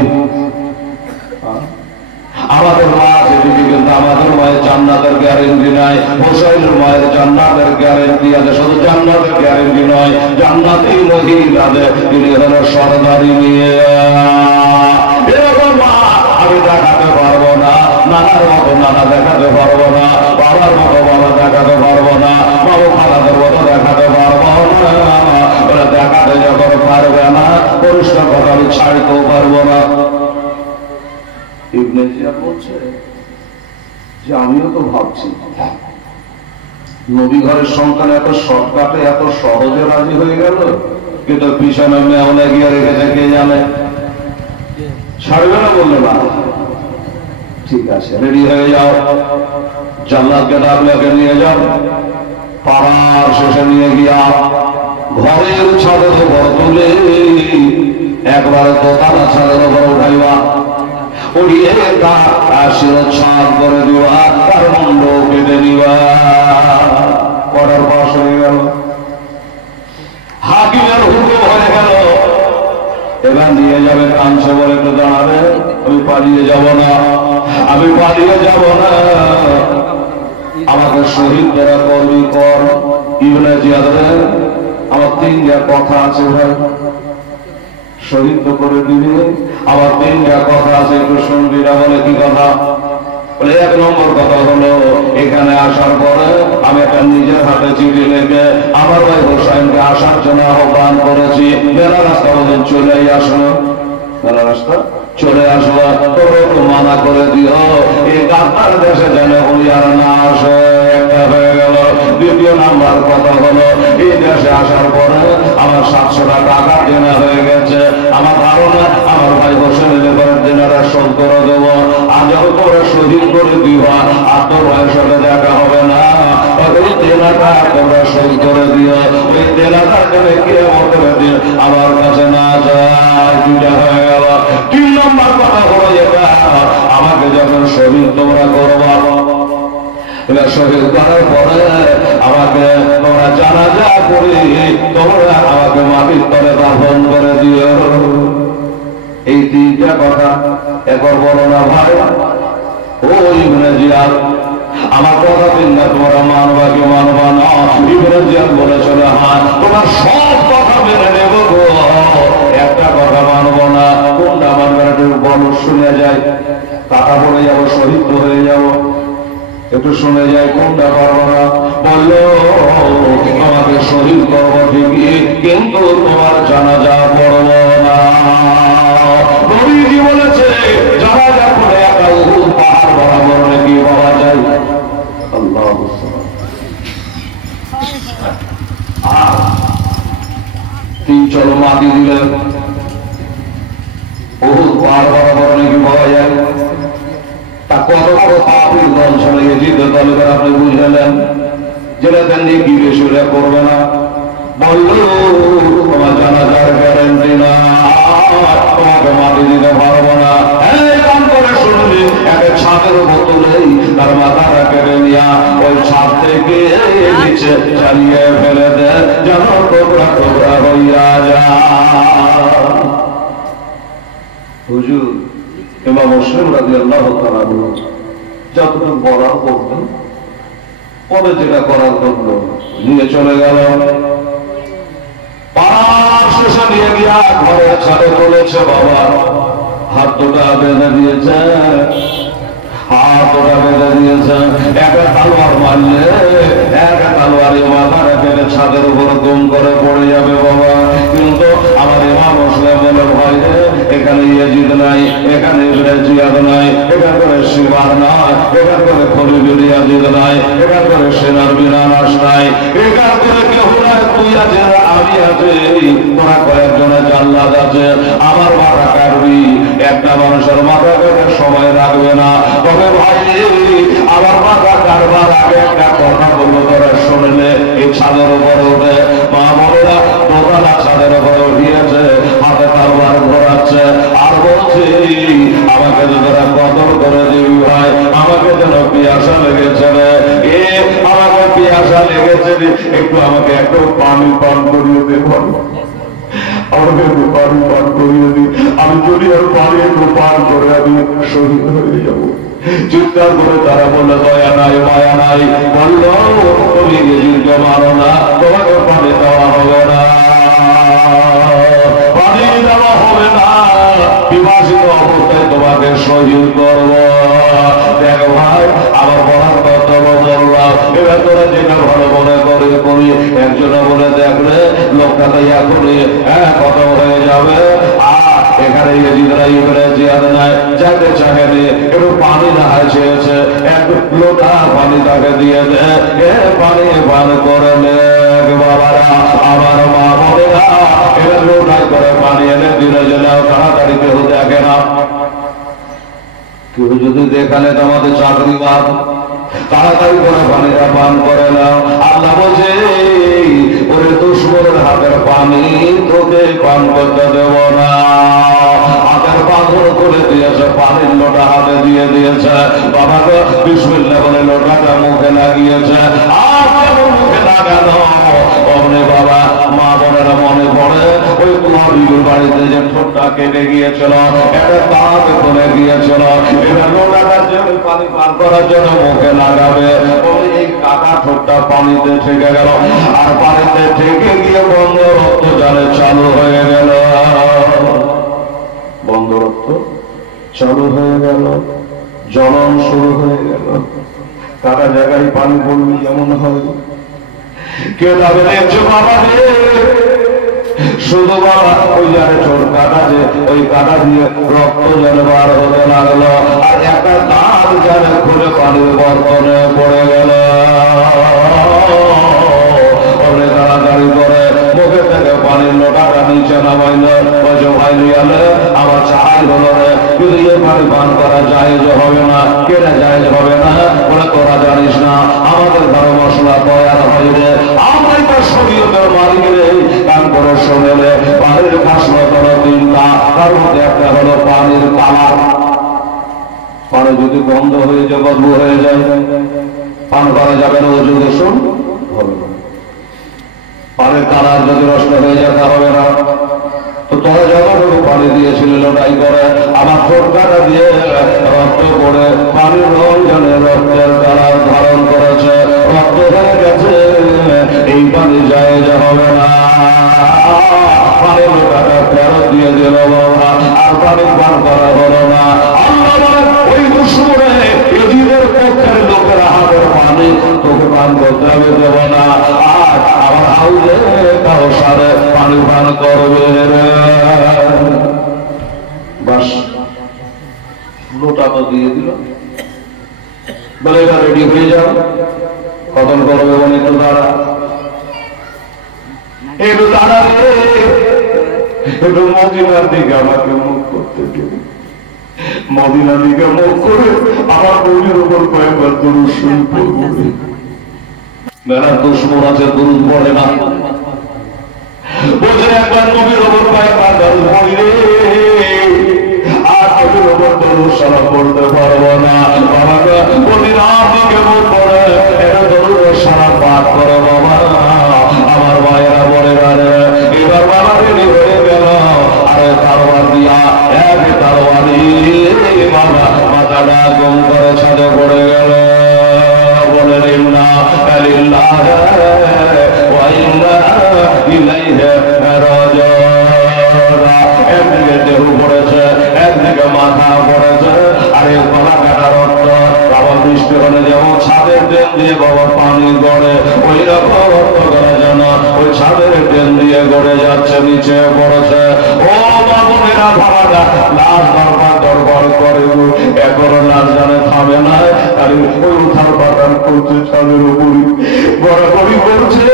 আমাদের মা আছে দিদি, কিন্তু আমাদের মায়ের জান্নাতের গ্যারেন্টি নাই। হোসেনের মায়ের জান্নাতের গ্যারেন্টি আছে, শুধু জান্নাতের গ্যারেন্টি নয়, জান্নাতেই মহিলাদের তিনি হলো সরদারি নিয়ে। এরকম মা আমি দেখাতে পারবো না, নানার মতো নানা দেখাতে পারবো না, বাবার মতো বাবা দেখাতে পারবো না, বাবু খালাদের মতো দেখাতে পারবো না। বলে দেখাতে যখন পারবে না, পরিষ্কার কথা আমি ছাড়তেও পারবো না। ইবনে জিয়াদ বলছে যে আমিও তো ভাবছি নবী ঘরের সন্তান এত শর্টকাটে এত সহজে রাজি হয়ে গেল, কিন্তু পিছনে মেয়ে গিয়ে রেখেছে কে জানে। ছাড়বে না বললে না, ঠিক আছে রেডি হয়ে যাও, জান্নাতকে ডাকলে নিয়ে যাও। পাড়ার শেষে নিয়ে গিয়া ঘরের ছাদের উপর তুলে একবার দোতলা ছাদের উপর উঠাইবা, উড়িয়ে তার শিরোচ্ছাদ করে দিবা, তার মুন্ড কেটে দিবা। করার পাশ হয়ে গেল, হাকিমের হুকুম হয়ে গেল, এবার নিয়ে যাবে। কাঁদছে বলে একটু দাঁড়াবে, আমি পালিয়ে যাব না, আমি পালিয়ে যাব না, আমাকে শহীদ করা করবি কর। ইবনে জিয়াদ আমার তিনটা কথা আছে ভাই, শহীদ তো করে দিবি, আমার তিনটা কথা আছে একটু শুনবি না। বলে কি কথা? বলে এক নম্বর কথা হলো, এখানে আসার পরে আমি একটা নিজের হাতে চিঠি লিখে আমার ভাই হোসেনকে আসার জন্য আহ্বান করেছি, মেলা রাস্তা বলে চলে আসো, মেলা রাস্তা চলে আসবো, তোর একটু মানা করে দিও, এই কাতার দেশে যেন উনি আর না আসে। একটা হয়ে গেল। দ্বিতীয় নাম্বার কথা হলো, এই দেশে আসার পরে আমার 700 টাকা দেনা হয়ে গেছে, আমার ধারণা আমার ভাই হোসেনের ব্যাপারে দেনাটা শোধ করে দেবো। আর যখন তোমরা শহীদ করে দিবা আর তোর ভাইয়ের সাথে দেখা হবে না, ওই দেনাটা তোমরা শোধ করে দিও, ওই দেনাটা করে কে করে দিন আমার কাছে না যায়। দুটা হয়ে গেল। 3 নম্বর কথা হলো এটা, আমাকে যখন শহীদ তোমরা করবা, শহীদ করার পরে আমাকে তোমরা জানাজা করে তোমরা আমাকে মাটির তলে দাফন করে দিও। এই তিনটা কথা একবার বলো না ভাই। ও ইবনে জিয়াদ, আমার কথা চিন্তা তোমরা মানবা কি মানবা না? ইবনে জিয়াদ বলেছিল হ্যাঁ, তোমার সব কথা মেনে নেব গো, একটা কথা মানবো না। কোনটা মানবে একটু বলো, শুনে যায়, টাকা পড়ে যাবো, শহীদ হয়ে যাবো, একটু শুনে যায়, কোনটা পারবো না? বললো আমাকে শহীদ করবো ঠিকই, কিন্তু তোমার জানাজা পড়বো না। নবীজি বলেছে জানাজা করে একটা উহুদ পাহাড় বরাবর নাকি পাওয়া যায়। আল্লাহ তিন চল মাটি দিলেন, উহুদ পাহাড় বরাবর নাকি পাওয়া যায়। তা কত বড় পাপীর দল ছিল ইয়াজিদ দলকে আপনি বুঝলেন, যেটা তেমনি কি বেশুরা করবে না। বলল তোমার জানাজার গ্যারেন্টি না, তোমাকে মাটি দিতে পারবো না। কাম করে শুনলি একটা ছাদের বোতলেই তার মাথাটা কেড়ে নিয়া ওই ছাদ থেকে নিচে চালিয়ে ফেলে দেয়, যেন টুকরা টুকরা হইয়া যায়। হুজুর ইমাম মুসলিম রাদিয়াল্লাহু তাআলা যতটুকু বলার করবেন পরে যেটা করার করলো নিয়ে চলে গেল। পাড়ার শেষে নিয়ে গিয়া ঘরের ছাদে তুলেছে। বাবা হাত দুটা বেঁধে দিয়েছে, হাত দুটা বেঁধে দিয়েছে। একটা তালোয়ার মারলে একটা তালোয়ারে মাথা রেখে ছাদের উপর গুম করে পড়ে যাবে বাবা। কিন্তু আমার ইমাম মুসলিম বলে ভয় রে, এখানে ইয়াজিদ নাই, এখানে ইবনে জিয়াদ নাই, এখানে করে শিবার নাই, এখানে করে খলিলুর ইয়াজিদ নাই, এখানে করে সেনার বিনাশ নাই, এখানে করে কেউ নাই, তুই আছে আমি আছে, তোরা কয়েকজনের জাল্লাদ আছে। আমার মাথা কাটবি, একটা মানুষের মাথা কাটার সময় রাখবে না। তবে ভাই আমার মাথা কাটবার আগে একটা কথা বলবো, তোরা শুনলে এই ছাদের উপরে উঠে মা বোনেরা দোতলা ছাদের উপরে উঠিয়েছে, হাতে তারবার ঘোরাচ্ছে আর বলছে আমাকে তো তোরা কদর করে দিবি ভাই, আমাকে যেন পিয়াসা লেগেছে রে, আমাকে পিয়াসা লেগেছে, একটু আমাকে একটু পানি পান করিয়ে দেব, আমাকে একটু পানি পান করিয়ে দিই, আমি যদি আর পানি একটু পান করে আমি শহীদ হয়ে যাবো। চিৎকার করে তারা বললো দয়া নাই মায়া নাই। বলল তুমি নিজেকে মানো না, তোমাকে পানি দেওয়া হবে না, পানি দেওয়া হবে না, বিভাজিত অবস্থায় তোমাকে শহীদ করব। দেখ ভাই আমার বলার কর্তব্য বললাম, এবার তোরা যেটা ভালো মনে করে করি। একজনে বলে দেখলে লোকটা তো এখনই খতম হয়ে যাবে, আর এখানে ইয়াজিদরা ইবনে জিয়াদ নাই, যাকে চাহেনি একটু পানি না চেয়েছে, এক লোটা পানি তাকে দিয়ে দে, পানি পান করে নে বাবারা, আমার মা বোনেরা এবার লোটাই করে পানি এনে দিলে জেলাও তাড়াতাড়ি কেউ দেখে না। কেউ যদি দেখালে তোমাদের চাকরি বাদ, তাড়াতাড়ি করে পানিটা পান করে নাও। আল্লাহ বলছে ওরে দুশমনের হাতের পানি তোকে পান করতে দেব না। হাতের পাথর করে দিয়েছে, পানির লোটা হাতে দিয়ে দিয়েছে, বাবাকে বিসমিল্লাহ বলে লোটাটা মুখে লাগিয়েছে। আর যেমন মুখে লাগানো অমনি বাবা মা বোনেরা মনে পড়ে ওই কুমারীর বাড়িতে যে ঠোঁটটা কেটে গিয়েছিল, একটা দাঁত খুলে গিয়েছিল, এবার লোটাটা যে পানি পান করার জন্য মুখে লাগাবে, ওই এই কাটা ঠোঁটটা পানিতে ঠেকে গেল, আর পানিতে ঠেকে গিয়ে বন্ধ রক্ত জালে চালু হয়ে গেল, বন্ধ রক্ত চালু হয়ে গেল, জ্বলন শুরু হয়ে গেল। কাটা জায়গায় পানি পড়লে যেমন হয়, কে যাবে দেখছো বাবা রে, শুধু বাবা ওই জানে ছোট কাটা যে ওই কাটা দিয়ে রক্ত যেন বার হতে লাগলো, আর একটা দাঁত যেন খুলে পানির বর্তনে পড়ে গেল। তাড়াতাড়ি করে মুখে থেকে পানির লোটাটা নিচে নামাইল, বলছে ভাই লিয়ালে আমার চাহাই হলো রে, কিন্তু এ পানি পান করা জায়েজ হবে না। কেন জায়েজ হবে না? বলে তোরা জানিস না আমাদের ঘরে মশলা তৈরি হইবে, আমরাই তো শরীয়তের মালিক রে। কান করে শুনেলে পানির খাসলত হলো তিনটা, তার মধ্যে একটা হলো পানির কালার। পানি যদি বন্ধ হয়ে যায়, বদলু হয়ে যায়, পান করা যাবে না, ওজু গোসল হবে না। পানির কালার যদি নষ্ট হয়ে যায় তা হবে না। তো তোরা যতটুকু পানি দিয়েছিল লড়াই করে আমার ঠোঁটকাটা দিয়ে রক্ত করে পানির রং যেন রক্তের কালার ধারণ করেছে, রক্ত হয়ে গেছে, এই পানি জায়েজ হবে না। পানির লোটাটা ফেরত দিয়ে দিল বাবা, আর পানি পান করা হলো না। আল্লাহ বলেন ওই দুশমনে ইয়াজিদের পক্ষের লোকেরা হাতের পানি তোকে পান করতে হবে দেব না, আর আমার হাউজে কাউসারে পানি পান করবে রে। বাস লোটা তো দিয়ে দিল, বলে এবার রেডি হয়ে যাও, কতন করবে বলে একটু দাঁড়া, একটু দাঁড়ালে একটু মদিনার দিকে আমাকে মুখ করতে দেবে। মদিনা দিকে মুখ করে আমার নবীর উপর কয়েকবার দরুদ শরীফ পড়বো। মেলা দুশ্মন আছে, দরুদ পড়ে না, বলছে একবার নবীর উপর কয়েকবার দরুদ পড়ি রে, আর নবীর উপর দরুদ সালাম পড়তে পারবো না। বাবা মদিনা দিকে মুখ করে এটা দরুদ সালাম পাঠ করে বাবা। আমার ভাইয়েরা বলে গেলে এবার বাবা রেডি হয়ে গেল, আরে তারওয়ার দিয়া এক তারওয়ারি বাবা মাথাটা গম করে ছাদে পড়ে গেল। বলে ইন্না লিল্লাহি ওয়া ইন্না ইলাইহি রাজিউন। একদিকে দেহ পড়েছে, একদিকে মাথা পড়েছে, আরে গলা কাটা রক্ত। বাবা বৃষ্টি হলে যেমন ছাদের ড্রেন দিয়ে বাবা পানি গড়ে, ওই রকম রক্ত গড়ে যেন ওই ছাদের ড্রেন দিয়ে গড়ে যাচ্ছে, নিচে পড়েছে। ও বাবুরা ভাড়া লাশ দরবার দরবার করে, এখনো লাশ জানে থামে না, খালি ওই উঠার পাঠান করছে ছাদের উপরই গড়াগড়ি করছে।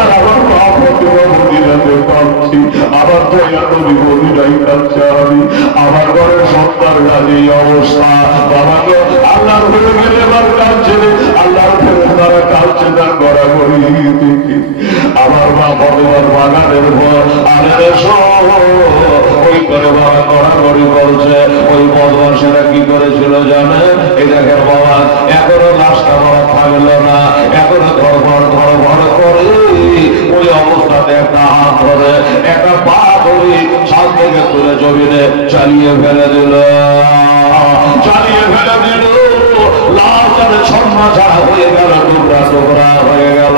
আর আমার মা প্রতিমা মদিনাতে পাচ্ছি, আমার দয়া নবী মদিনাই কাছে আমি, আমার ঘরের সন্তান রাজি অবস্থা। বাবা গো আল্লাহর হয়ে গেলে এবার কাঁদছে, আল্লাহর ফেরে তারা কাঁদছে তার গড়াগড়ি দেখে। আমার মা প্রতিমার বাগানের ভর আনের ওই করে বাবা গড়াগড়ি করছে। ওই বদমাসেরা কি করেছিল জানে? এই দেখেন বাবা এখনো লাশটা বাবা থাকলো না, এখনো ধরভর করে ওই অবস্থাতে একটা হাত ধরে একটা পা ধরে ছাদ থেকে তুলে জমিনে চালিয়ে ফেলে দিল, চালিয়ে ফেলে দিল। লাশ যাতে ছন্না ছাড়া হয়ে গেল, টুকরা টুকরা হয়ে গেল।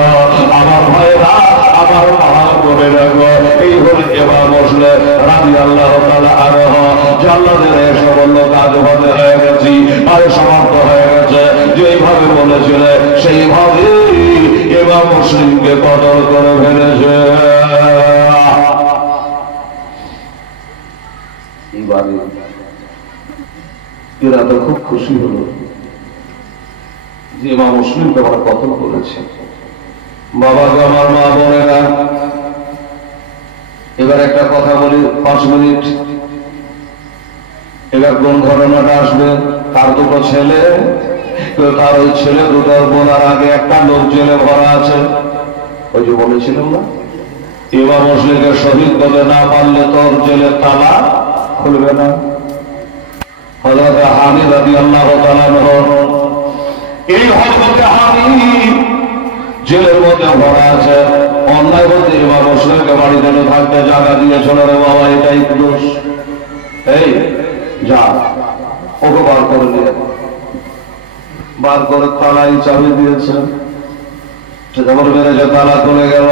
আমার ভাইরা আমার মা করে রাখো, এই হল এবার বসলে রাজি আল্লাহ আরহ জান্নাতের এসে বললো কাজ হতে হয়ে গেছি, আর সমাপ্ত হয়ে গেছে। যেইভাবে বলেছিলে সেইভাবে এবার মুসলিমকে কতল করে ফেলেছে। এরা তো খুব খুশি হলো যে ইমাম মুসলিমকে আমরা কতল করেছে। বাবাকে আমার মা বোনেরা, এবার একটা কথা বলি 5 মিনিট। এবার কোন ঘটনাটা আসবে? তার দুটো ছেলে, তার ওই ছেলে দুটোর বলার আগে একটা লোক জেলে ভরা আছে। ওই যে বলেছিলাম না, ইমাম মুসলিমকে শহীদ করতে না পারলে তোর জেলের তালা খুলবে না। হযরত হামিদ রাদিয়াল্লাহু তাআলা এই হযরত হামিদ জেলের মধ্যে ভরা আছে। অন্যায় বলতে ইমাম মুসলিমকে বাড়িতে থাকতে জায়গা দিয়েছিল রে বাবা, এটাই দোষ। এই যা ওকে বার করে দিয়ে, বার করে তালাই চাবি দিয়েছে। যেমন মেরেছে তালা খুলে গেল,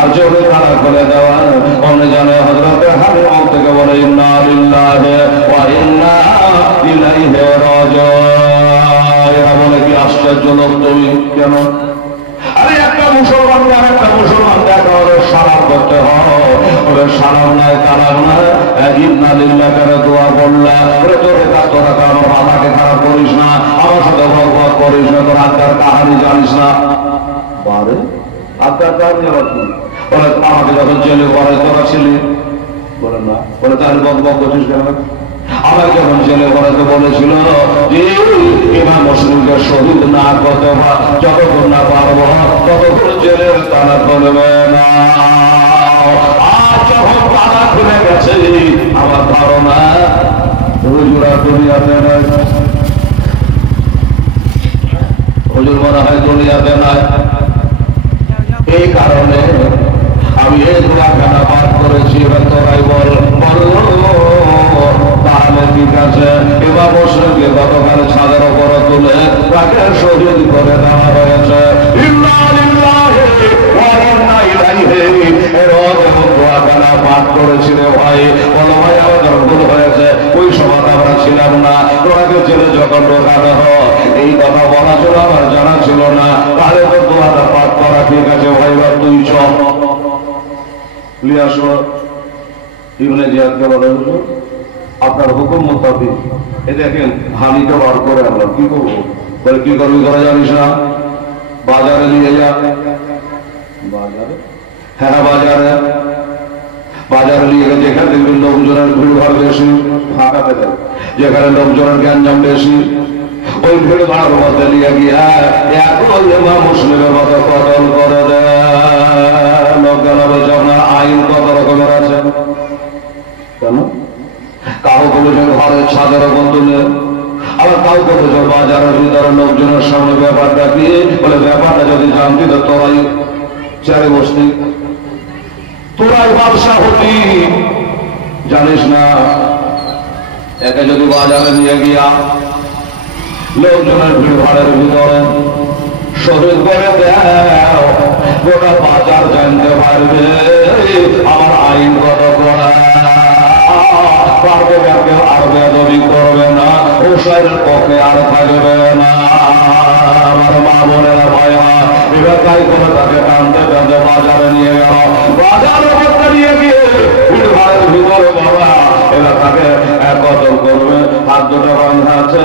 আর চোখে তালা খুলে দেওয়া অন্য জানে হযরত হামিদ থেকে বলে ইন্না লিল্লাহি ওয়া ইন্না ইলাইহি রাজিউন। এরা বলে কি আশ্চর্য লোক তুমি, কেন? আরে একটা মুসলমানকে আর একটা মুসলমান দেখা হলে সালাম করতে হয়, ওদের সালাম নাই কালাম নাই। ইন্না লিল্লাহি করে দোয়া বললা, ওরে তোরে কাজ তোরা কারো মাথাকে খারাপ করিস না, আমার সাথে বকবক করিস না, তোর আত্মার কাহানি জানিস না। বারে আত্মার কাহানি আবার কি? বলে আমাকে যখন জেলে ভরে তোরা ছিলি, বলে না, বলে তাহলে বকবক করছিস কেন? আমার যখন জেলে ভরাতে বলেছিল যে ইমাম মুসলিমকে শহীদ না করতে যতক্ষণ না পারবো ততক্ষণ জেলের তালা খুলবে না। আর যখন তালা খুলে গেছে আমার ধারণা হুজুরা দুনিয়াতে নয়, হুজুর মনে হয় দুনিয়াতে নয়। এই কারণে আমি এই দোয়াখানা পাঠ করেছি, তোরাই বল তাহলে ঠিক আছে। এবার মুসলিমকে গতকাল ছাদের উপরে তুলে তাকে শহীদ করে দেওয়া হয়েছে। দোয়াখানা পাঠ করেছিল ভাই, বলো ভাই আমাদের ভুল হয়েছে, ওই সময় আমরা ছিলাম না, তোরাকে ছেলে যখন ঢোকানো হয় এই কথা বলা ছিল আমার জানা ছিল না। তাহলে তো দোয়াটা পাঠ করা ঠিক আছে ভাই, বা তুই চল নিয়ে আসো। ইবনে জিয়াদকে বলা হলো আপনার হুকুম মোতাবেক এই দেখেন হানিটা বার করে আমরা কি করবো? বলে কি করবি করা জানিস না, বাজারে নিয়ে যা। বাজারে? হ্যাঁ বাজারে। বাজারে নিয়ে যেখানে দেখবেন লোকজনের ভিড় ভাড় বেশি, ফাঁকা পেতে যেখানে লোকজনের জ্ঞানজাম বেশি, ওই ভিড় ভাড়ার মধ্যে নিয়ে গিয়া এখন ইমাম মুসলিমের মতো কতল করে দেয়। লোকজন বলছে আপনার আইন কত রকমের আছে, কেন কাউ বলেছেন ঘরের ছাদের ওপর তুলে, আবার কাউ বলেছেন বাজারের ভিতরে লোকজনের সামনে ব্যাপারটা কি বলে, ব্যাপারটা যদি জানতি তো তোরাই চেয়ারে বসতি, তোরাই ব্যবসা হতি, জানিস না। একে যদি বাজারে নিয়ে গিয়া লোকজনের ভিড় ভাড়ের ভিতরে শহীদ করে দেও, গোটা বাজার জানতে পারবে আমার আইন কত করা, পারবে কেউ আর বেদবি করবে না, ওষাইয়ের পক্ষে আর থাকবে না। আমার মা বোনেরা ভাইয়া বিবেকাই করে তাকে টানতে টানতে বাজারে নিয়ে গেল, বাজারের মধ্যে নিয়ে গিয়ে ভিড় ভাড়ের ভিতরে বাবা এরা তাকে কতল করবে। হাত দুটো বাঁধা আছে,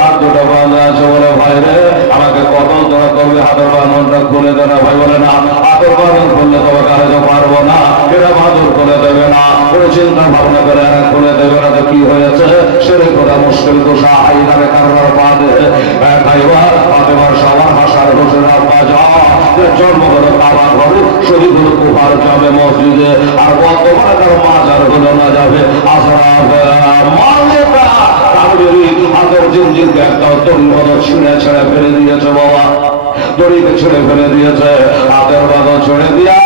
হাত দুটো বাঁধা আছে বলে ভাই রে আমাকে কতল তোরা করবে, হাতের বাঁধনটা খুলে দেবে। ভাই বলে না, হাতের বাঁধন খুললে তোমার কাজে পারবো না, এরা বাঁধন খুলে দেবে না। কোনো চিন্তা ভাবনা করে এরা খুলে দেবে না, তো কি হয়েছে সেরে করা মুশকিল গোসা আইনারে কারবার বাঁধে ভাইবা ফাতেমার সবার হাসার হোসেন আব্বা যা জন্মগত বাবা ঘরে শহীদ হলো কুফার যাবে মসজিদে, আর বর্তমানে তার মাজার হলো না যাবে আশরাফ মালিকা কাবরি হাতের জিনজিনকে একটা তরিমত ছিঁড়ে ছেড়ে ফেলে দিয়েছে বাবা, দড়িকে ছেড়ে ফেলে দিয়েছে, হাতের বাঁধন ছেড়ে দিয়া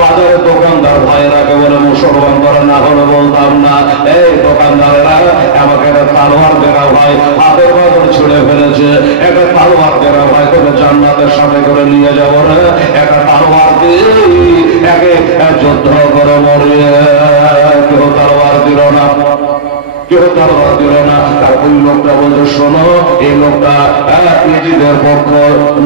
বাজারে দোকানদার ভাইরাকে বলে মুসলমান করে না হলে বলতাম না, এই দোকানদারেরা আমাকে একটা তালোয়ার দেনা ভাই, হাতের বাঁধন ছেড়ে ফেলেছে, একটা তালোয়ার দেনা ভাই, তোকে জান্নাতের সামনে করে নিয়ে যাবো রে, একটা তালোয়ার দিয়ে একে যুদ্ধ করে মরিয়ে। কেউ তালোয়ার দিল না, কেউ তালোয়ার দিল না। তার ওই লোকটা বলছে শোনো, এই লোকটা নিজেদের পক্ষ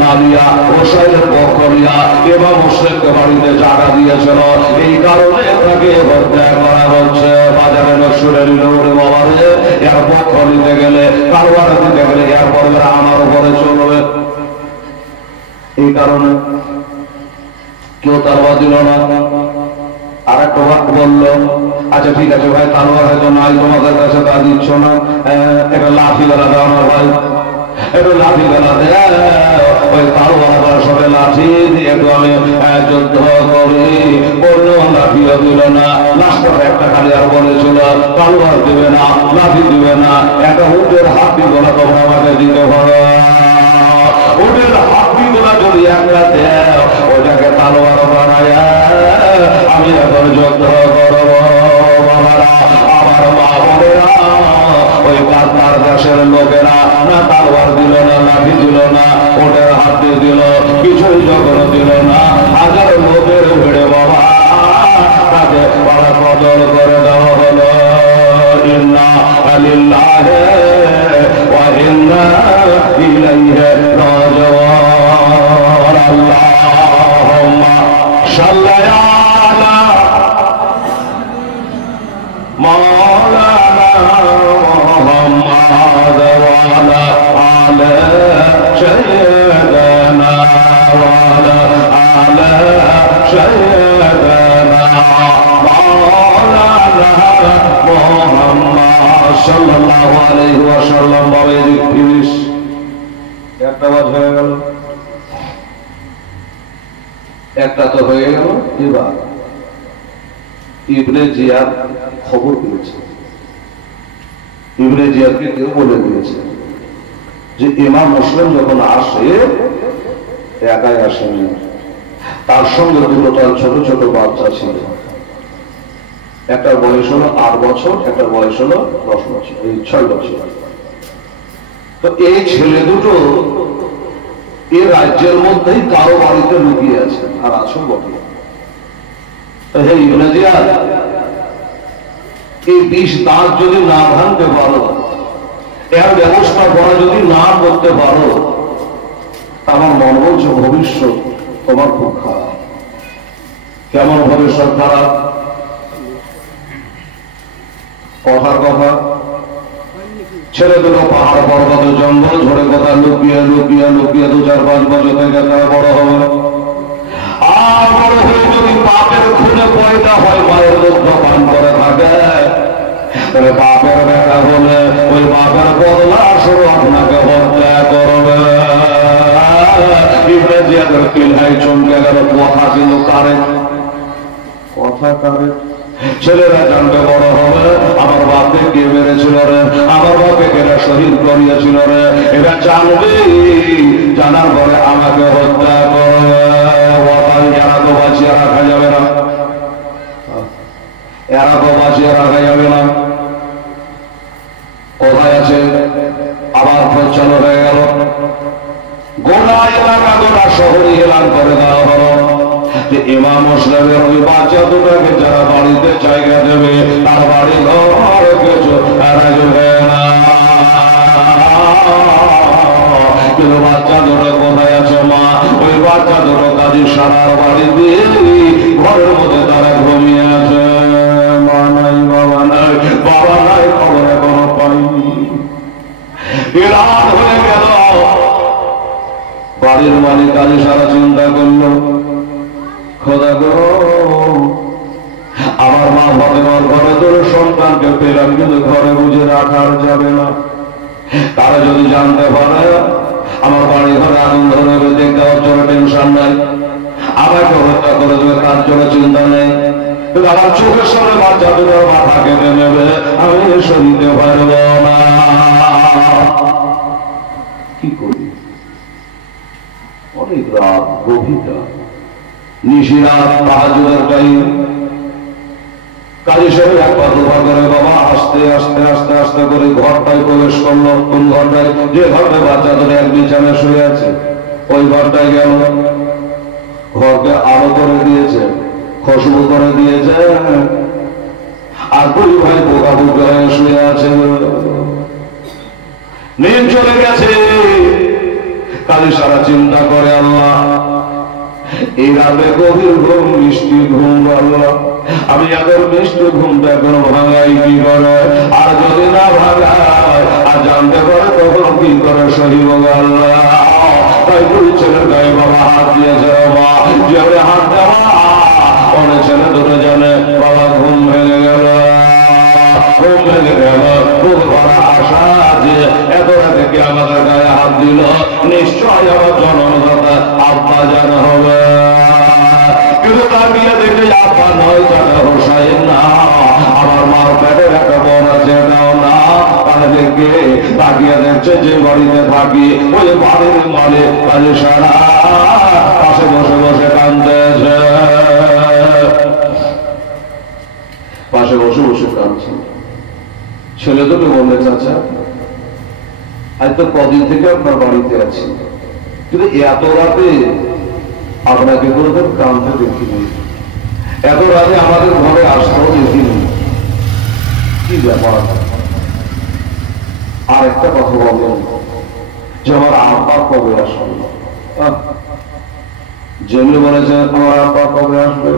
না নিয়া হোসাইনের পক্ষ নিয়া এবার মুসলিমকে বাড়িতে জায়গা দিয়েছিল, এই কারণে তাকে হত্যা করা হচ্ছে। বাজারে নসুরে নিল ওরে বাবারে, এর পক্ষ নিতে গেলে তালোয়ার দিতে গেলে এর পরে আমার উপরে চলবে, এই কারণে কেউ তালোয়ার দিল না। আর একটা বাক্য বললো, আচ্ছা ঠিক আছে ভাই তালোয়ার হয়তো নাই তোমাদের কাছে, তা দিচ্ছ না, একটা লাঠি গলা দাও না ভাই, একটু লাঠি গলা দেয়, ওই তালোয়ার সবে লাঠি দিয়ে একটু আমি যুদ্ধ করি, অন্য লাঠিও দিল না। লাস্টের একটা খালি আর বলেছিল তালোয়ার দিবে না, লাঠি দিবে না, একটা উটের হাড্ডি গলা তোমরা আমাকে দিতে পারো, উটের হাড্ডি গলা যদি একটা দেয় ওটাকে তালোয়ার বানায় আমি এখন যুদ্ধ করব। বাবারা আমার মা বোনেরা, ওই কাতার দেশের লোকেরা না তালোয়ার দিল না, লাঠি দিল না, ওটের হাড্ডি দিল, কিছুই যখন দিল না, হাজার লোকের ভিড়ে বাবা তাকে বড় কদর করে দেওয়া হলো। ইন্না লিল্লাহি ওয়া ইন্না ইলাইহি রাজিউন। আল্লাহুম্মা সাল্লি আলা মাওলানা মুহাম্মাদ ওয়া আলা আলি সাইয়্যিদানা ওয়া আলা আলি সাইয়্যিদানা মাওলানা মুহাম্মাদ সাল্লাল্লাহু আলাইহি ওয়াসাল্লাম। বলে 30 একটা বাজ হয়ে গেল, একটা তো হয়ে গেল। এবার ইবনে জিয়াদ খবর পেয়েছে, ইবনে জিয়াদকে কেউ বলে দিয়েছে যে ইমাম মুসলিম যখন আসে একাই আসেনি, তার সঙ্গে দুটো তার ছোট ছোট বাচ্চা ছিল, একটার বয়স হলো 8 বছর, একটার বয়স হলো 10 বছর, এই 6 বছর। তো এই ছেলে দুটো এই রাজ্যের মধ্যেই কারো বাড়িতে লুকিয়ে আছে, আর আছো বটে। হে ইবনে জিয়াদ, এই 20 দাঁত যদি না ভাঙতে পারো, এর ব্যবস্থা করা যদি না করতে পারো, আমার মনে হচ্ছে ভবিষ্যৎ তোমার খুব খারাপ। কেমন ভবিষ্যৎ খারাপ? কথার কথা, ছেলে দুটো পাহাড় পর্বত জঙ্গল ঝরে কথা লুকিয়ে লুকিয়ে লুকিয়ে 2-4-5 বছর থেকে তারা বড় হবে, আর বড় হয়ে যদি পাপের খুনে পয়দা হয়, মায়ের দুধ পান করে থাকে, তবে পাপের বেটা হলে পাকের বদলা স্বরূপ আপনাকে হত্যা করবে। ইবনে জিয়াদের কিলহাই চমকে গেল, কথা কিন্তু কারেক্ট, কথা কারেক্ট। ছেলেরা জানতে বড় হবে আমার বাপকে কে মেরেছিল রে, আমার বাপকে কেনা শহীদ করিয়েছিল রে, এটা জানবে, জানার পরে আমাকে হত্যা করবে। এরা তো বাঁচিয়ে রাখা যাবে না, এরা তো বাঁচিয়ে রাখা যাবে না। কোথায় আছে আবার প্রচার হয়ে গেল, গোটা এলাকা গোটা শহরে এলান করে দেওয়া হলো যে ইমাম মুসলিমের ওই বাচ্চা দুটাকে যারা বাড়িতে জায়গা দেবে তার বাড়ি ঘর কিছু রাখবে না। কিন্তু বাচ্চা দুটো কোথায় আছে মা? ওই বাচ্চা দুটো কাজী সারার বাড়ি দিয়ে ঘরের মধ্যে তারা ঘুমিয়ে আছে। মা নাই, বাবা নাই, বাবা নাই, খবর এখনো পাইনি। রাত হয়ে গেল, বাড়ির মালিক কাজী সারা চিন্তা করলো, খোদা গো আমার মা ফাতেমার ঘরে তোর সন্তানকে পেলাম, কিন্তু ঘরে বুঝে রাখার যাবে না। তারা যদি জানতে পারে আমার বাড়ি ঘরে আগুন ধরে দেখতে হচ্ছে, টেনশন নাই, আমাকে হত্যা করে দেবে, তার জন্য চিন্তা নেই। আমার চোখের সামনে বাচ্চা দুটো মাথা কেটে নেবে, আমি এসে দিতে পারব না। কি করি? অনেক রাত, গভীর রাত, নিশিরাত, তাহাজ্জুদের টাইম। কাজী সাহেব একবার দুবার করে বাবা আস্তে আস্তে আস্তে আস্তে করে ঘরটায় প্রবেশ করলো। কোন ঘরটায়? যে ঘরটায় বাচ্চা ধরে এক বিছানায় শুয়ে আছে, ওই ঘরটায় গেল। ঘরকে আলো করে দিয়েছে, খুশবু করে দিয়েছে, আর দুই ভাই বোকা বোকা হয়ে শুয়ে আছে, নিম চলে গেছে। কাজী সারা চিন্তা করে, আল্লাহ এই রাতে গভীর ঘুম, মিষ্টি ঘুম, আল্লাহ আমি এদের মিষ্টি ঘুমটা এখনো ভাঙাই কি করে? আর যদি না ভাঙায় আর জানতে পারে তখন কি করে সহিব আল্লাহ? তাই দুই ছেলের গায়ে বাবা হাত দিয়েছে, বাবা যে হাত দেওয়া অনেক ছেলে ধরে জানে বাবা ঘুম ভেঙে গেল, ঘুম ভেঙে গেল, খুব ভরা আশা যে এত রাতে কি আমাদের গায়ে হাত দিল, নিশ্চয় আমার জনমদাতা আব্বা জান হবে। কিন্তু তাকিয়ে দেখে আব্বা নয়, জানা হোসাইন না, আমার মার পেটের একটা বোন আছে, এটাও না। তারা দেখে তাকিয়ে দেখছে যে বাড়িতে থাকি ওই বাড়ির মালিক কাজী সারা পাশে বসে বসে কাঁদতেছে, পাশে বসে বসে কাঁদছে। ছেলে দুটো বললে, চাচা আজ তো কদিন থেকে আপনার বাড়িতে আছি, কিন্তু এত রাতে আপনাকে কোনোদিন কাঁদতে দেখিনি, এত রাতে আমাদের ঘরে আসতেও দেখিনি, কি ব্যাপার? আর একটা কথা বলবেন যে আমার আব্বা কবে আসবে? যেমনি বলেছেন আমার আব্বা কবে আসবে?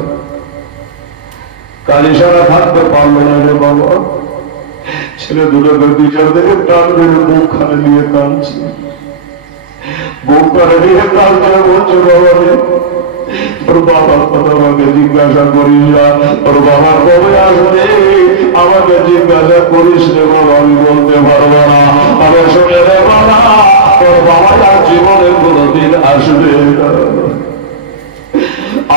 কাজী সারা থাকতে পারবে না রে বাবা। ছেলে দুটোকে বিচার দেখে টান মেরে মুখখানে নিয়ে কাঁদছে, মুখখানে নিয়ে কাঁদছে, বলছে বাবা রে তোর বাবার কথা আমাকে জিজ্ঞাসা করিস না, তোর বাবা কবে আসবে আমাকে জিজ্ঞাসা করিস রে বাবা, আমি বলতে পারবো না। তবে শুনে রে বাবা, তোর বাবা আর জীবনে কোনোদিন আসবে না,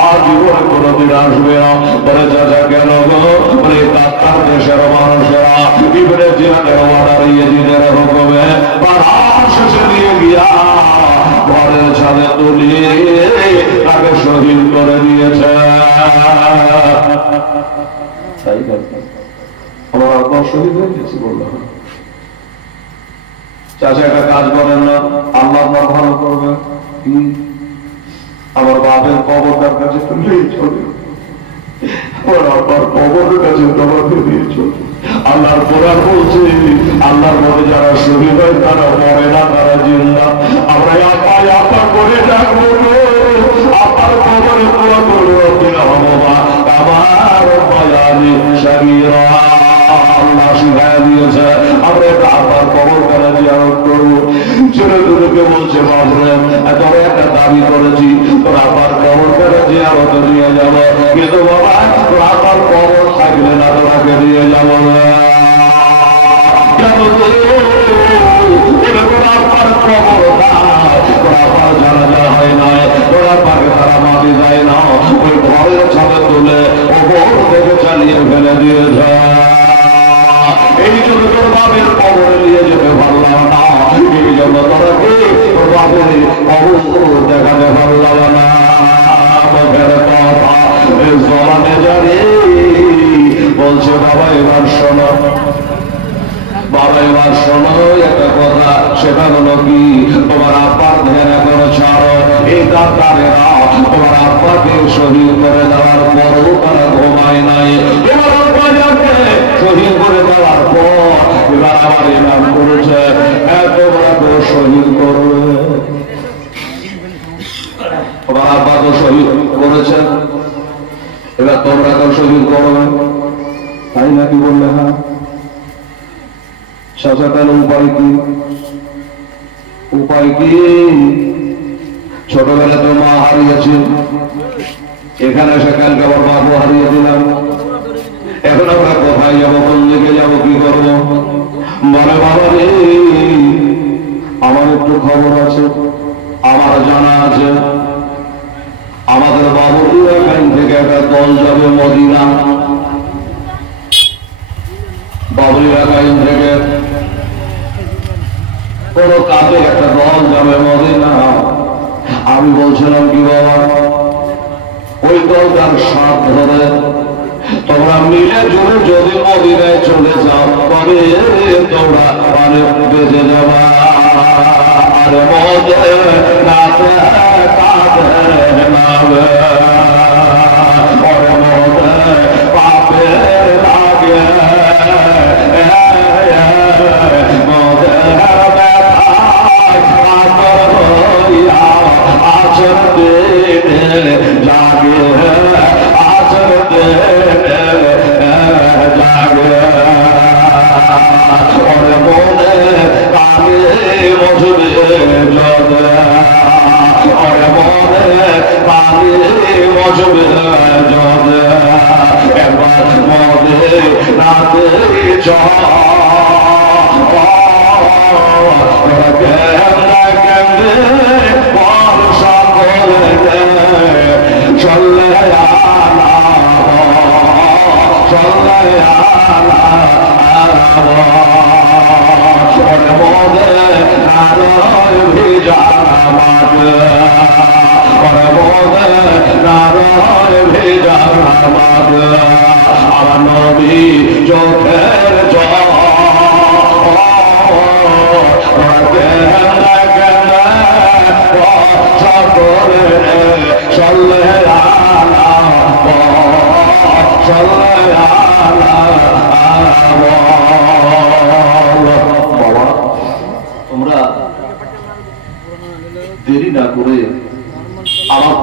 আর জীবনে কোনোদিন আসবে না। বলে চাচা কেন গো? বলে ডাক্তার দেশের মানুষেরা ইবনে জিয়াদের অর্ডার ইয়েজিদের হুকুমে বাধার শেষে দিয়ে গিয়া ঘরের ছাদে তুলিয়ে তাকে শহীদ করে দিয়েছে। তাই আমার আব্বা শহীদ হয়ে গেছে বললাম। চাচা একটা কাজ করেন না, আল্লাহ ভালো করবে, আমার বাপের কবরটার কাছে তুলে চলে, আমার আব্বার কবরের কাছে তোমাকে দিয়ে চলে। আল্লাহর কোরআন বলছে আল্লাহর মধ্যে যারা শহীদ হয় তারা মরে না, তারা জিন্দা। আমরা আপায় আপা করে ডাকবো, আপার কবরে দোয়া করবো, আমার বয়ানি শরীরা আল্লাহ শিখায় দিয়েছে। আমরা এটা আপার কবর করে জিয়ারত করবো। ছেলে দুটোকে বলছে বাবরে তবে একটা দাবি করেছি, তোর আপার কবর করে জিয়ারত নিয়ে যাবো, কিন্তু বাবা তোর আপার কবর থাকলে না তোরাকে নিয়ে যাবো না। কেন ওরা আব্বার কবর না, ওরা আব্বার জানাজা হয় না, ওরা আব্বাকে তারা মাটি যায় না, ওই ঘরের ছাদে তুলে ওপর থেকে চালিয়ে ফেলে দিয়ে যায়। এই জন্য তোর বাপের কবরে নিয়ে যেতে পারলাম না, এই জন্য তোরা কি তোর বাপের কবর দেখাতে পারলাম না। মুখের কথা জবানে জানি বলছে বাবা এবার শোনো, বাবা এবার শোনো একটা কথা, সেটা হলো কি তোমার আব্বার ধ্যান এখনো ছাড়ো। এই ডাক্তারেরা তোমার আব্বাকে শহীদ করে দেওয়ার পরও তারা ঘুমায় নাই। তোমার আব্বাকে শহীদ করে দেওয়ার পর এবার আবার এনাম করেছে তোমরা তো শহীদ করবে। তোমার আব্বা তো শহীদ করেছেন, এবার তোমরা তো শহীদ করবে, তাই নাকি বললে? হ্যাঁ। শাসকের উপায় কি? উপায় কি? ছোটবেলা তো মা হারিয়েছে, এখানে সেখানকে আবার বাবু হারিয়ে দিলাম, এখন আমরা কোথায় যাবো, কোন দিকে যাবো, কি করবো? বলে বাবা রে আমার একটু খবর আছে, আমার জানা আছে, আমাদের বাবুর এখান থেকে একটা দল যাবে মদিনা। বাবুর এখান থেকে কোন কাজে একটা দল যাবে মদিনা। আমি বলছিলাম কি বাবা, ওই দলটার সাথ ধরে তোমরা মিলে জুড়ে যদি মদিনায় চলে যাও তবে তোমরা অনেক বেঁচে যাবা। আরে মদে নাতে কাঁদে নাবে, ওরে মদে পাপে লাগে, মদে आचर देने जागे, आचर देने जागे, और मोने कागे मजबे जोदे, और मोने कागे मजबे जोदे, एक बार मोदे नाते जा আমার নবী চোখের জল তোমরা দেরি না করে আমার